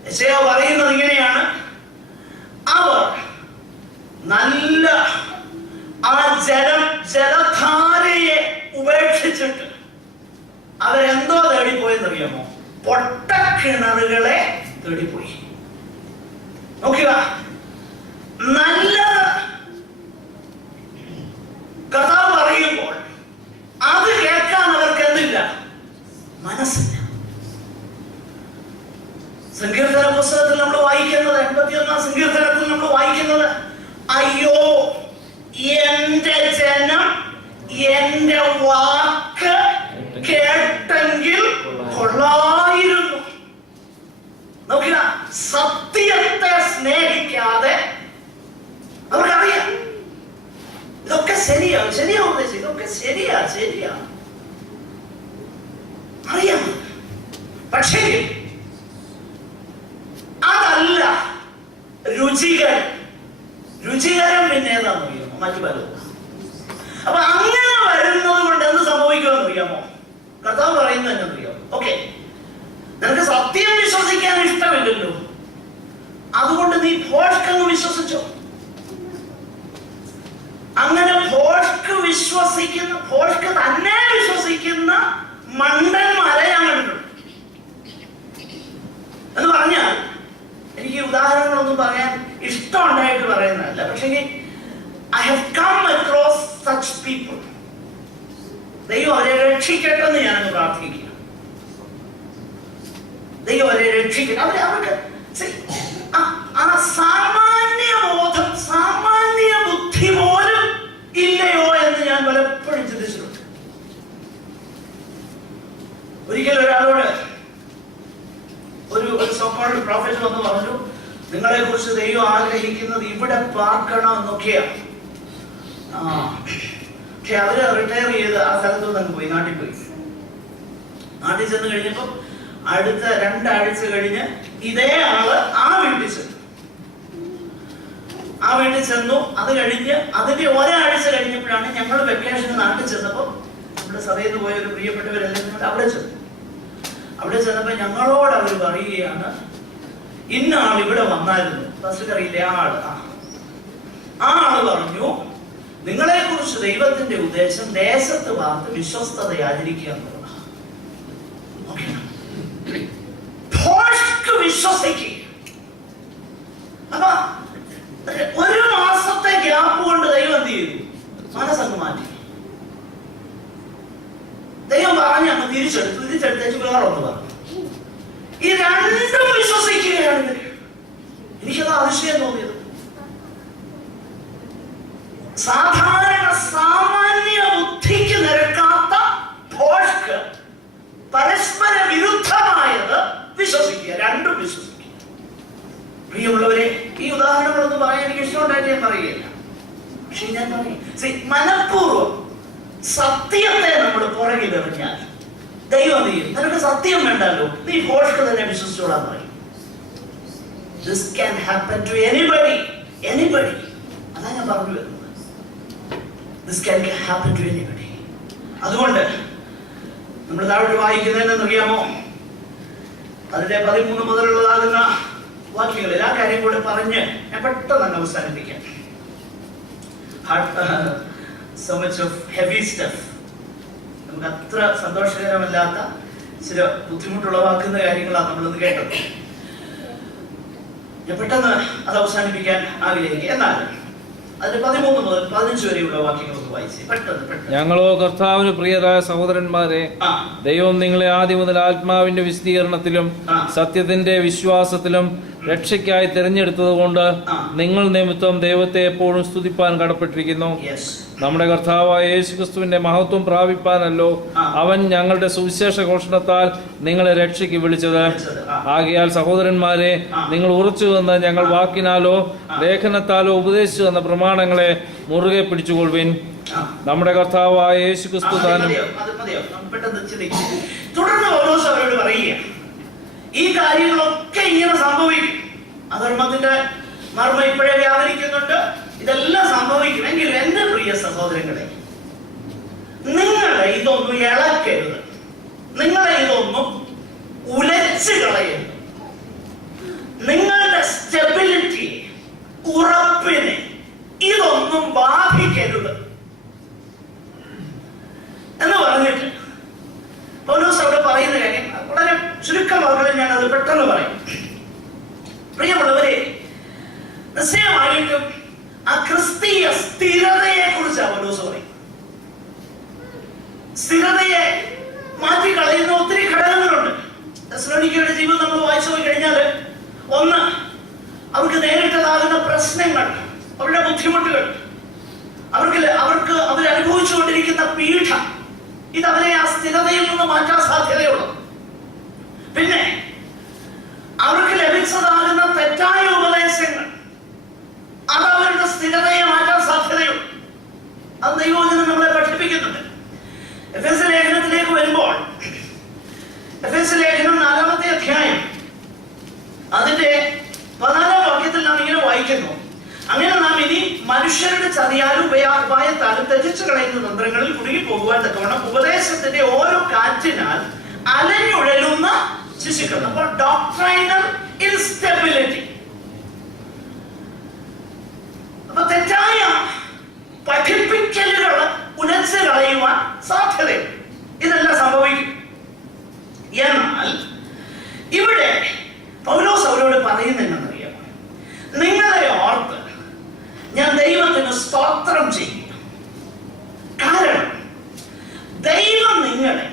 യെശയ്യാവ് പറയുന്നത് ഇങ്ങനെയാണ്: അവർ നല്ല ആ ജലധാരയെ ഉപേക്ഷിച്ചിട്ട് അവരെന്തോ തേടിപ്പോയെന്നറിയാമോ? പൊട്ടക്കിണറുകളെ തേടിപ്പോയി. നോക്കുക, നല്ല കർത്താവ് പറയുമ്പോൾ അത് കേൾക്കാൻ അവർക്ക് എന്തില്ല? മനസ്സില്ല. സങ്കീർത്തന പുസ്തകത്തിൽ നമ്മൾ വായിക്കുന്നത്, 81-ാം സങ്കീർത്തനത്തിൽ നമ്മൾ വായിക്കുന്നത്, അയ്യോ എന്റെ ജനം എന്റെ വാക്ക് കേട്ടെങ്കിൽ കൊള്ളായിരുന്നു. നോക്കുക, സത്യത്തെ സ്നേഹിക്കാതെ അവർക്കറിയാം ഇതൊക്കെ ശരിയാണ്, ഇതൊക്കെ ശരിയാ അറിയാം. പക്ഷേ രുചികരം പിന്നെ ഏതാണെന്ന് അറിയാമോ? മറ്റു പലതും. അപ്പൊ അങ്ങനെ വരുന്നത് കൊണ്ട് എന്ത് സംഭവിക്കുമെന്ന് അറിയാമോ? കർത്താവ് പറയുന്നത് എന്നറിയാമോ? ഓക്കെ, നിനക്ക് സത്യം വിശ്വസിക്കാൻ ഇഷ്ടമില്ലല്ലോ, അതുകൊണ്ട് നീ ഭോഷ്കങ്ങ് വിശ്വസിച്ചോ. അങ്ങനെ ഭോഷ്ക് തന്നെ വിശ്വസിക്കുന്ന മണ്ടന്മാരെ ഞാൻ കണ്ടിട്ടുണ്ട്. എന്ന് പറഞ്ഞാൽ എനിക്ക് ഉദാഹരണങ്ങളൊന്നും പറയാൻ ഇഷ്ടമുണ്ടായിട്ട് പറയുന്നതല്ല, പക്ഷേ I have come across such people. ദൈവം അവരെ രക്ഷിക്കട്ടെ എന്ന് ഞാനങ്ങ് പ്രാർത്ഥിക്കുക. ദൈവം അവരെ രക്ഷിക്കട്ടെ. അവർക്ക് ആ സാമാന്യ ബോധം, സാമാന്യ ബുദ്ധി പോലും ഇല്ലയോ എന്ന് ഞാൻ പലപ്പോഴും ചിന്തിച്ചിട്ടുണ്ട്. ഒരിക്കൽ ഒരാളോട് ഒരു സോക്കോൾഡ് പ്രോഫറ്റ് വന്ന് പറഞ്ഞു, നിങ്ങളെ കുറിച്ച് ദൈവം ആഗ്രഹിക്കുന്നത് ഇവിടെ പാർക്കണം എന്നൊക്കെയാണ്. പക്ഷെ അവര് റിട്ടയർ ചെയ്ത് ആ സ്ഥലത്ത് നിന്ന് പോയി, നാട്ടിൽ പോയി. നാട്ടിൽ ചെന്ന് കഴിഞ്ഞപ്പോ അടുത്ത 2 ആഴ്ച കഴിഞ്ഞ് ഇതേ ആള് ആ വീട്ടിൽ ചെന്നു. അത് കഴിഞ്ഞ് അതിന്റെ ഒരാഴ്ച കഴിഞ്ഞപ്പോഴാണ് ഞങ്ങൾ വെക്കേഷന് നാട്ടിൽ ചെന്നപ്പോ നമ്മുടെ സഭയിൽ നിന്ന് പോയ ഒരു പ്രിയപ്പെട്ടവരെല്ലാം അവിടെ ചെന്നപ്പോ ഞങ്ങളോട് അവർ പറയുകയാണ്, ഇന്ന ആൾ ഇവിടെ വന്നായിരുന്നു. ബസ്സറിയില്ലേ ആ ആള് പറഞ്ഞു, നിങ്ങളെ കുറിച്ച് ദൈവത്തിന്റെ ഉദ്ദേശം ദേശത്ത് വാർത്ത് വിശ്വസ്തത ആചരിക്കുക എന്നുള്ളതാണ്. വിശ്വസിക്കുക. അപ്പൊ 1 മാസത്തെ ഗ്യാപ്പ് കൊണ്ട് ദൈവം എന്ത് ചെയ്തു? മനസ്സങ്ങ് മാറ്റി. ദൈവം പറഞ്ഞ് അങ്ങ് തിരിച്ചെടുത്തേച്ച് വേറൊന്ന് പറഞ്ഞു. ഈ രണ്ടും വിശ്വസിക്കുകയാണ്. എനിക്കത് അതിശയം തോന്നിയത്. സാമാന്യ ബുദ്ധിക്ക് നിരക്കാത്ത ഭോഷ്ക് പരസ്പര വിരുദ്ധമായത് വിശ്വസിക്കുക. രണ്ടും വിശ്വസിക്കുക. പ്രിയമുള്ളവരെ, ഈ ഉദാഹരണങ്ങളൊന്നും പറയാൻ എനിക്ക് ഇഷ്ടമുണ്ടായിട്ട് ഞാൻ പറയുകയില്ല. പക്ഷെ ഞാൻ പറയും, മനഃപൂർവ്വം സത്യത്തെ നമ്മൾ പുറകിലെറിഞ്ഞാൽ ദൈവം ചെയ്യും. നിനക്ക് സത്യം വേണ്ടല്ലോ, നീ ഭോഷ്ക് തന്നെ വിശ്വസിച്ചോളാൻ പറയും. This can happen to anybody. അതാ ഞാൻ പറഞ്ഞു വരുന്നത്. This can happen to anybody. അതുകൊണ്ട് നമ്മൾ താഴോട്ട് വായിക്കുന്നതെന്ന് അറിയാമോ? അതിന്റെ 13 മുതലുള്ളതാകുന്ന വാക്യങ്ങളിൽ ആ കാര്യം കൂടെ പറഞ്ഞ് ഞാൻ പെട്ടെന്ന് അവസാനിപ്പിക്കാം. So much of heavy stuff. നമുക്ക് അത്ര സന്തോഷകരമല്ലാത്ത ചില ബുദ്ധിമുട്ടുളവാക്കുന്ന കാര്യങ്ങളാണ് നമ്മളിന്ന് കേട്ടത്. ഞാൻ പെട്ടെന്ന് അത് അവസാനിപ്പിക്കാൻ ആഗ്രഹിക്കുക. എന്നാൽ അതിന്റെ 13 മുതൽ 15 വരെയുള്ള വാക്യങ്ങളൊക്കെ വായിച്ച് പെട്ടെന്ന്. ഞങ്ങളോ കർത്താവിന് പ്രിയരായ സഹോദരന്മാരെ, ദൈവം നിങ്ങളെ ആദ്യം മുതൽ ആത്മാവിന്റെ വിശദീകരണത്തിലും സത്യത്തിന്റെ വിശ്വാസത്തിലും രക്ഷയ്ക്കായി തിരഞ്ഞെടുത്തത് കൊണ്ട് നിങ്ങൾ നിമിത്തം ദൈവത്തെ എപ്പോഴും സ്തുതിപ്പാൻ കടപ്പെട്ടിരിക്കുന്നു. നമ്മുടെ കർത്താവായ യേശുക്രിസ്തുവിന്റെ മഹത്വം പ്രാപിപ്പാനല്ലോ അവൻ ഞങ്ങളുടെ സുവിശേഷ ഘോഷണത്താൽ നിങ്ങളെ രക്ഷയ്ക്ക് വിളിച്ചത്. ആകയാൽ സഹോദരന്മാരെ, നിങ്ങൾ ഉറച്ചു നിന്ന് ഞങ്ങൾ വാക്കിനാലോ ലേഖനത്താലോ ഉപദേശിച്ചു തന്ന പ്രമാണങ്ങളെ മുറുകെ പിടിച്ചുകൊള്ളുവിൻ. നമ്മുടെ കർത്താവായ യേശുക്രിസ്തു താനും തുടർന്ന് പൗലോസ് അവരോട് പറയുക, ഈ കാര്യങ്ങളൊക്കെ ഇങ്ങനെ സംഭവിക്കും. അധർമ്മത്തിന്റെ മർമ്മം ഇപ്പോഴേ വ്യാപരിക്കുന്നുണ്ട്. ഇതെല്ലാം സംഭവിക്കുമെങ്കിൽ എന്റെ പ്രിയ സഹോദരങ്ങളെ, നിങ്ങളെ ഇതൊന്നും ഇളക്കരുത്, നിങ്ങളെ ഇതൊന്നും ഉലച്ചു കളയരുത്. നിങ്ങളുടെ സ്റ്റെബിലിറ്റി, ഉറപ്പിനെ ഇതൊന്നും ബാധിക്കരുത് എന്ന് പറഞ്ഞിട്ട് പൗലോസ് അവിടെ പറയുന്ന കാര്യം വളരെ ചുരുക്കം വാക്കുകളിൽ ഞാൻ അത് പെട്ടെന്ന് പറയും. പ്രിയമുള്ളവരെ, നിശ്ചയമായിട്ടും ആ ക്രിസ്തീയ സ്ഥിരതയെ കുറിച്ച് പൗലോസ് പറയും. സ്ഥിരതയെ മാറ്റിക്കളയുന്ന ഒത്തിരി ഘടകങ്ങളുണ്ട്. തെസ്സലോനിക്കരുടെ ജീവിതം നമ്മൾ വായിച്ചു പോയി കഴിഞ്ഞാൽ, ഒന്ന്, അവർക്ക് നേരിട്ടതാകുന്ന പ്രശ്നങ്ങൾ, അവരുടെ ബുദ്ധിമുട്ടുകൾ, അവർ അനുഭവിച്ചുകൊണ്ടിരിക്കുന്ന പീഡ, ഇത് അവരെ ആ സ്ഥിരതയിൽ നിന്ന് മാറ്റാൻ സാധ്യതയുള്ളൂ. പിന്നെ അവർക്ക് ലഭിച്ചതാകുന്ന തെറ്റായ ഉപദേശങ്ങൾ, അത് അവരുടെ സ്ഥിരതയെ മാറ്റാൻ സാധ്യതയുള്ളൂ. അത് ദൈവവചനം നമ്മളെ പഠിപ്പിക്കുന്നുണ്ട്. എഫെസ്യ ലേഖനത്തിലേക്ക് വരുമ്പോൾ മനുഷ്യരുടെ ചതിയാലും ഉപായത്താലും തെറ്റിച്ചു കളയുന്ന തന്ത്രങ്ങളിൽ കുടുങ്ങി പോകുവാൻ തക്കവണ്ണം ഉപദേശത്തിന്റെ ഓരോ കാറ്റിനാൽ അലഞ്ഞുഴലുന്ന ശിശുക്കൾ. അപ്പോൾ ഡോക്ട്രൈനൽ ഇൻസ്റ്റെബിലിറ്റി, അപ്പൊ തെറ്റായ പഠിപ്പിക്കലുകൾ ഉലച്ചു കളയുവാൻ സാധ്യതയുണ്ട്. ഇതെല്ലാം സംഭവിക്കും. എന്നാൽ ഇവിടെ പൗലോസ് അവരോട് പറയുന്നതെന്നറിയാം, നിങ്ങളെ ഓർത്ത് ഞാൻ ദൈവത്തിന് സ്തോത്രം ചെയ്യും. കാരണം ദൈവം നിങ്ങളെ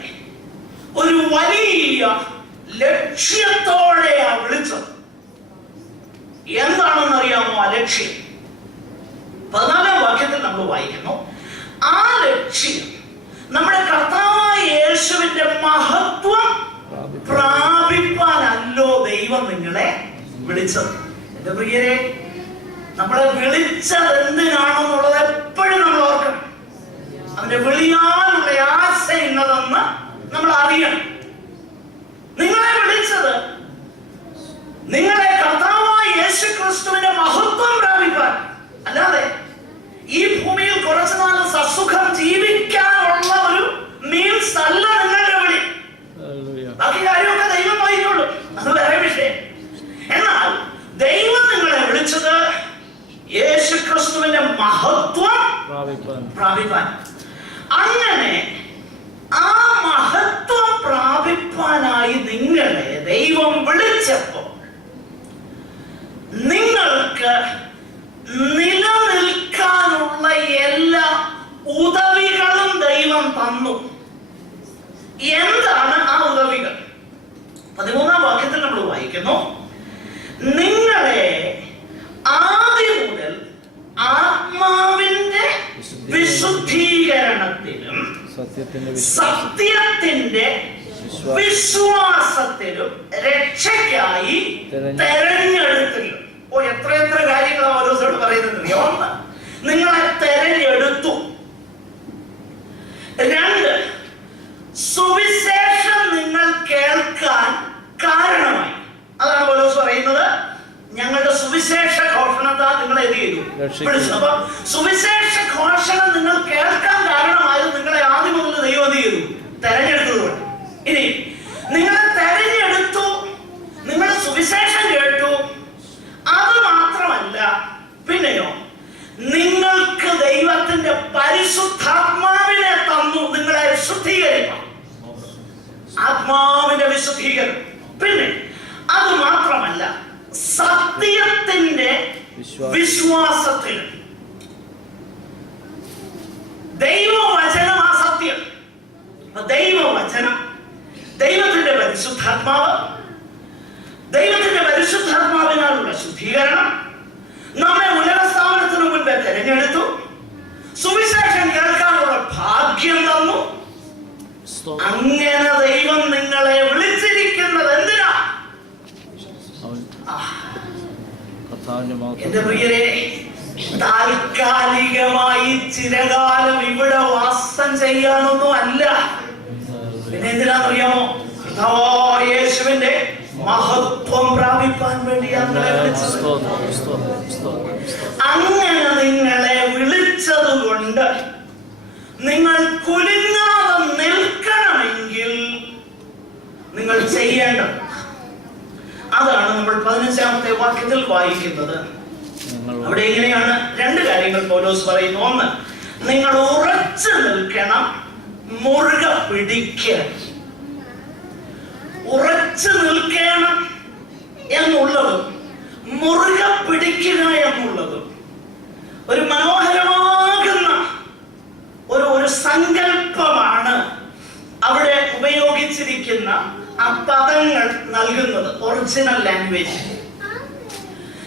ഒരു വലിയ ലക്ഷ്യത്തോടെയാ വിളിച്ചത്. എന്താണെന്നറിയാമോ ആ ലക്ഷ്യം? 14-ാം വാക്യത്തിൽ നമ്മൾ വായിക്കുന്നു, ആ ലക്ഷ്യം നമ്മുടെ കർത്താവായ യേശുവിന്റെ മഹത്വം പ്രാപിപ്പാനല്ലോ ദൈവം നിങ്ങളെ വിളിച്ചത്. എന്റെ പ്രിയരെ, നമ്മളെ വിളിച്ചത് എന്തിനാണെന്നുള്ളത് എപ്പോഴും നമ്മൾ ഓർക്കണം. അവന്റെ വിളിയാലുള്ള ആശ എന്നതെന്ന് നമ്മൾ അറിയണം. നിങ്ങളെ വിളിച്ചത് നിങ്ങളെ കർത്താവായ യേശു ക്രിസ്തുവിന്റെ മഹത്വം പ്രാപിപ്പാൻ, അല്ലാതെ ഈ ഭൂമിയിൽ കുറച്ചു നാൾ സസുഖം ജീവിക്കാനുള്ള ഒരു മീൻസ് അല്ല നിങ്ങളുടെ വിളി. ബാക്കി കാര്യമൊക്കെ ദൈവം നോക്കിക്കോളും, അത് വേറെ വിഷയം. എന്നാൽ ദൈവം നിങ്ങളെ വിളിച്ചത് യേശു ക്രിസ്തുവിന്റെ മഹത്വം പ്രാപിപ്പാൻ. അങ്ങനെ ആ മഹത്വം പ്രാപിപ്പാനായി നിങ്ങളെ ദൈവം വിളിച്ചപ്പോൾ നിങ്ങൾക്ക് നിലനിൽക്കാനുള്ള എല്ലാ ഉദവികളും ദൈവം തന്നു. എന്താണ് ആ ഉദവികൾ? 13-ാം വാക്യത്തിൽ നമ്മൾ വായിക്കുന്നു, നിങ്ങളെ ആദ്യം മുതൽ ആത്മാവിന്റെ വിശുദ്ധീകരണത്തിലും സത്യത്തിന്റെ വിശ്വാസത്തിലും രക്ഷയ്ക്കായി തെരഞ്ഞെടുത്തില്ല. ഓ, എത്ര കാര്യങ്ങളാണ് ഓരോരുത്തരോട് പറയുന്നത്. ഒന്ന്, നിങ്ങളെ തെരഞ്ഞെടുത്തു. 2, സുവിശേഷം നിങ്ങൾ കേൾക്കാൻ കാരണമായി. അതാണ് പൗലോസ് പറയുന്നത്, ഞങ്ങളുടെ സുവിശേഷ ഘോഷണത്താൽ നിങ്ങളെ എന്ത് ചെയ്തു? അപ്പൊ സുവിശേഷ ഘോഷണം നിങ്ങൾ കേൾക്കാൻ കാരണമായത് നിങ്ങളെ ആദ്യം മുതൽ ദൈവം എന്ത് ചെയ്തു? തെരഞ്ഞെടുത്തതുകൊണ്ട്. ഇനി നിങ്ങളെ തെരഞ്ഞെടുത്തു, നിങ്ങൾ സുവിശേഷം കേട്ടു. അത് മാത്രമല്ല, പിന്നെയോ നിങ്ങൾക്ക് ദൈവത്തിന്റെ പരിശുദ്ധാത്മാവിനെ തന്നു, നിങ്ങളെ വിശുദ്ധീകരിക്കണം. ആത്മാവിന്റെ വിശുദ്ധീകരണം. പിന്നെ അത് മാത്രമല്ല, സത്യത്തിന്റെ വിശ്വാസത്തിൽ. ദൈവവചനം ആ സത്യം. ദൈവവചനം, ദൈവത്തിന്റെ പരിശുദ്ധാത്മാവ്, ദൈവത്തിന്റെ പരിശുദ്ധാത്മാവിനാലുള്ള ശുദ്ധീകരണം നമ്മെ ഉലകസ്ഥാപനത്തിന് മുൻപേ തെരഞ്ഞെടുത്തു. സുവിശേഷം കേൾക്കാനുള്ള ഭാഗ്യം തന്നു. അങ്ങനെ ദൈവം നിങ്ങളെ വിളിച്ചിരിക്കുന്നത് എന്തിനാ? എന്റെ പ്രിയരെ, താൽക്കാലികമായി ചിരകാലം ഇവിടെ വാസം ചെയ്യാനൊന്നും അല്ല. പിന്നെ എന്തിനാണെന്നറിയാമോ? യേശുവിന്റെ മഹത്വം പ്രാപിപ്പാൻ വേണ്ടിയാണ് നിങ്ങളെ വിളിച്ചത്. അങ്ങനെ നിങ്ങളെ വിളിച്ചത് കൊണ്ട് നിങ്ങൾ കുലുങ്ങാതെ നിൽക്കണമെങ്കിൽ നിങ്ങൾ ചെയ്യേണ്ടത് അതാണ് നമ്മൾ 15-ാമത്തെ വാക്യത്തിൽ വായിക്കുന്നത്. അവിടെ ഇങ്ങനെയാണ് 2 കാര്യങ്ങൾ പൗലോസ് പറയുന്നു. ഒന്ന്, നിങ്ങൾ ഉറച്ചു നിൽക്കണം, മുറുകെ പിടിക്കണം. ഉറച്ചു നിൽക്കണം എന്നുള്ളതും മുറുകെ പിടിക്കുക എന്നുള്ളതും ഒരു മനോഹരമാകുന്ന ഒരു സങ്കല്പമാണ് അവിടെ ഉപയോഗിച്ചിരിക്കുന്ന ആ പദങ്ങൾ നൽകുന്നത്. Original language.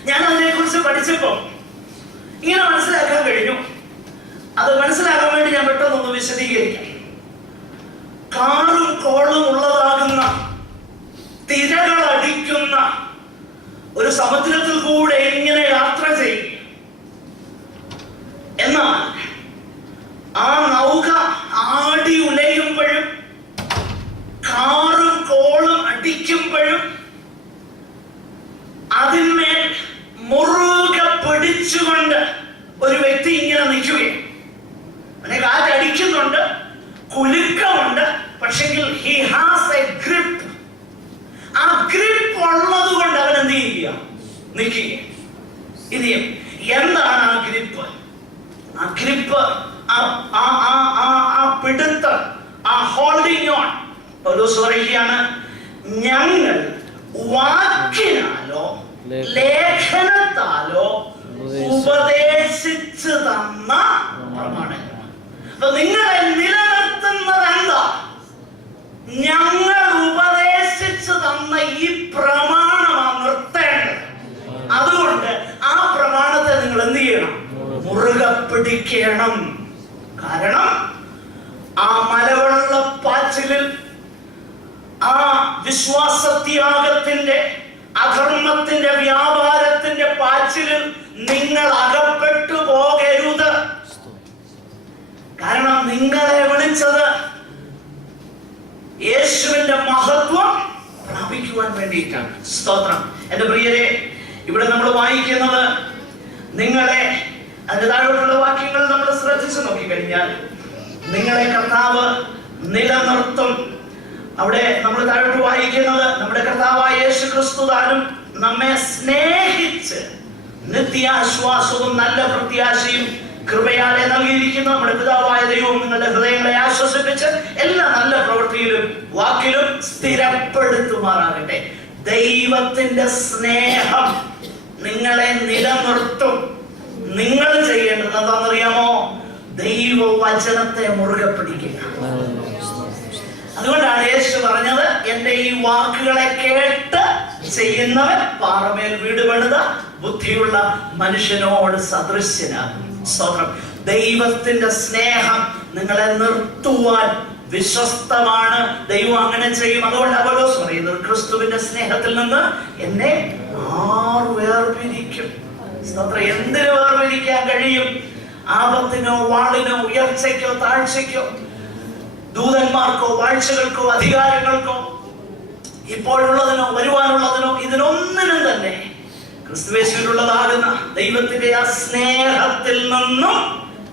ഞാൻ അതിനെക്കുറിച്ച് പഠിച്ചപ്പോൾ ഇങ്ങനെ മനസ്സിലാക്കാൻ കഴിഞ്ഞു. അത് മനസ്സിലാക്കാൻ വേണ്ടി ഞാൻ പെട്ടെന്നൊന്ന് വിശദീകരിക്കാം. കാറും കോളും ഉള്ളതാകുന്ന, തിരകൾ അടിക്കുന്ന ഒരു സമുദ്രത്തിൽ കൂടെ ഇങ്ങനെ യാത്ര ചെയ്യും. എന്നാൽ ആ നൗക ആടി ഉലയുമ്പോഴും കാറും കോളും അടിക്കുമ്പോഴും അതിന്മേൽ മുറുകെ പിടിച്ചുകൊണ്ട് ഒരു വ്യക്തി ഇങ്ങനെ നിൽക്കുകയും അവനെ കാറ്റടിക്കുന്നുണ്ട്, കുലുക്കമുണ്ട്, പക്ഷെങ്കിൽ he has a grip. ആ ഗ്രിപ്പ് ഉള്ളത് കൊണ്ട് അവൻ എന്ത് ചെയ്യുക? നിൽക്കുക. ഇനിയും എന്താണ് ആ ഗ്രിപ്പ്? ആ ഗ്രിപ്പ്, ആ പിടുത്തം, ആ ഹോൾഡിംഗ് ഓൺ. പൗലോസ് പറയുകയാണ്, ഞങ്ങൾ വാക്കിനാലോ ലേഖനത്താലോ ഉപദേശിച്ചു തന്ന പ്രമാണങ്ങൾ. അപ്പൊ നിങ്ങളെ നിലനിർത്തുന്നത് എന്താ? ഞങ്ങൾ ഉപദേശിച്ചു തന്ന ഈ പ്രമാണമാണ് നിർത്തേണ്ടത്. അതുകൊണ്ട് ആ പ്രമാണത്തെ നിങ്ങൾ എന്ത് ചെയ്യണം? മുറുകെ പിടിക്കണം. കാരണം ആ മലവെള്ളപ്പാച്ചിലിൽ, ആ വിശ്വാസത്യാഗത്തിന്റെ, അധർമ്മത്തിന്റെ, വ്യാപാരത്തിന്റെ പാച്ചിലിൽ നിങ്ങൾ അകപ്പെട്ടു പോകരുത്. കാരണം നിങ്ങളെ വിളിച്ചത് യേശുവിന്റെ മഹത്വം പ്രാപിക്കുവാൻ വേണ്ടിയിട്ടാണ്. സ്തോത്രം. എന്റെ പ്രിയരെ, ഇവിടെ നമ്മൾ വായിക്കുന്നത്, നിങ്ങളെ, അതിന്റെ താഴോട്ടുള്ള വാക്യങ്ങൾ നമ്മൾ ശ്രദ്ധിച്ചു നോക്കിക്കഴിഞ്ഞാൽ, നിങ്ങളെ കർത്താവ് നിലനിർത്തും. അവിടെ നമ്മൾ താഴോട്ട് വായിക്കുന്നത്, നമ്മുടെ കർത്താവായ യേശു ക്രിസ്തു താനും നമ്മെ സ്നേഹിച്ച് നിത്യാശ്വാസവും നല്ല പ്രത്യാശയും കൃപയാലെ നൽകിയിരിക്കുന്നു. നമ്മുടെ പിതാവായ ദൈവം നിങ്ങളുടെ ഹൃദയങ്ങളെ ആശ്വസിപ്പിച്ച് എല്ലാ നല്ല പ്രവൃത്തിയിലും വാക്കിലും സ്ഥിരപ്പെടുത്തുമാറാകട്ടെ. ദൈവത്തിന്റെ സ്നേഹം നിങ്ങളെ നിലനിർത്തും. നിങ്ങൾ ചെയ്യേണ്ടത് എന്താണെന്നറിയാമോ? ദൈവവചനത്തെ മുറുകെ പിടിക്കുക. അതുകൊണ്ടാണ് യേശു പറഞ്ഞത്, എന്റെ ഈ വാക്കുകളെ കേട്ട് ചെയ്യുന്നവൻ പാറമേൽ വീട് പണിത ബുദ്ധിയുള്ള മനുഷ്യനോട് സദൃശ്യനാകും. സ്തോത്രം. ദൈവത്തിന്റെ സ്നേഹം നിങ്ങളെ നിർത്തുവാൻ വിശ്വസ്തമാണ്. ദൈവം അങ്ങനെ ചെയ്യും. അതുകൊണ്ട് പൗലോസ് പറയുന്നത്, ക്രിസ്തുവിന്റെ സ്നേഹത്തിൽ നിന്ന് എന്നെ ആർ വേർപിരിക്കും? സ്തോത്രം. എന്തിനു വേർപിരിക്കാൻ കഴിയും? ആപത്തിനോ, വാളിനോ, ഉയർച്ചയ്ക്കോ, താഴ്ചയ്ക്കോ, ദൂതന്മാർക്കോ, വാഴ്ചകൾക്കോ, അധികാരങ്ങൾക്കോ, ഇപ്പോഴുള്ളതിനോ വരുവാനുള്ളതിനോ, ഇതിനൊന്നിനും തന്നെ ക്രിസ്തുയേശുവിലുള്ളതാകുന്ന ദൈവത്തിന്റെ ആ സ്നേഹത്തിൽ നിന്നും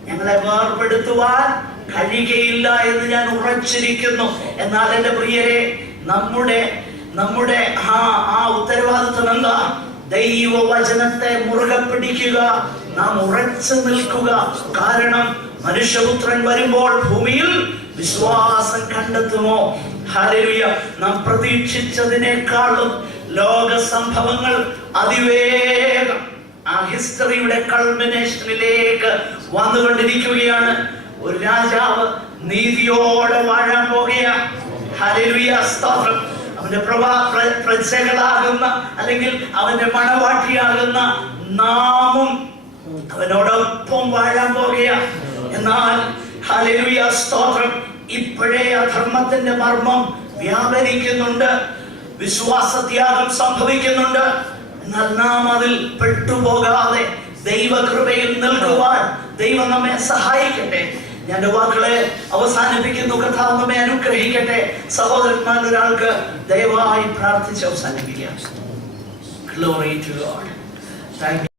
ഞങ്ങളെ വേർപെടുത്തുവാൻ കഴിയുകയില്ല എന്ന് ഞാൻ ഉറച്ചിരിക്കുന്നു. എന്നാൽ എന്റെ പ്രിയരെ, നമ്മുടെ ആ ഉത്തരവാദിത്വം എന്താ? ദൈവവചനത്തെ മുറുകെ പിടിക്കുക, നാം ഉറച്ചു നിൽക്കുക. കാരണം മനുഷ്യപുത്രൻ വരുമ്പോൾ ഭൂമിയിൽ വിശ്വാസം കണ്ടെത്തുമോ? ഹല്ലേലൂയ. നാം പ്രതീക്ഷിച്ചതിനേക്കാളും ലോക സംഭവങ്ങൾ അതിവേഗം ആ ഹിസ്റ്ററിയുടെ കൾമിനേഷനിലേക്ക് വന്നുകൊണ്ടിരിക്കുകയാണ്. ഒരു രാജാവ് നീതിയോടെ വാഴാൻ പോകുകയാണ്. ഹല്ലേലൂയ. സ്തോത്രം. അവന്റെ പ്രജകളാകുന്ന, അല്ലെങ്കിൽ അവന്റെ മണവാട്ടിയാകുന്ന നാമും അവനോടൊപ്പം വാഴാൻ പോകുകയാണ്. എന്നാൽ ഹല്ലേലൂയ, സ്തോത്രം, ഇപ്പോഴേ അധർമ്മത്തിന്റെ മർമ്മം വ്യാപരിക്കുന്നുണ്ട്, വിശ്വാസത്യാഗം സംഭവിക്കുന്നുണ്ട്. എന്നാൽ നാം അതിൽ പെട്ടുപോകാതെ ദൈവകൃപയിൽ നിൽക്കുവാൻ ദൈവം നമ്മെ സഹായിക്കട്ടെ. ഞാൻ വാക്കുകളെ അവസാനിപ്പിക്കുന്നു. കർത്താവ് നമ്മെ അനുഗ്രഹിക്കട്ടെ. സഹോദരന്മാരിൽ ഒരാൾക്ക് ദയവായി പ്രാർത്ഥിച്ച് അവസാനിപ്പിക്കാം. Glory to God. Thank you.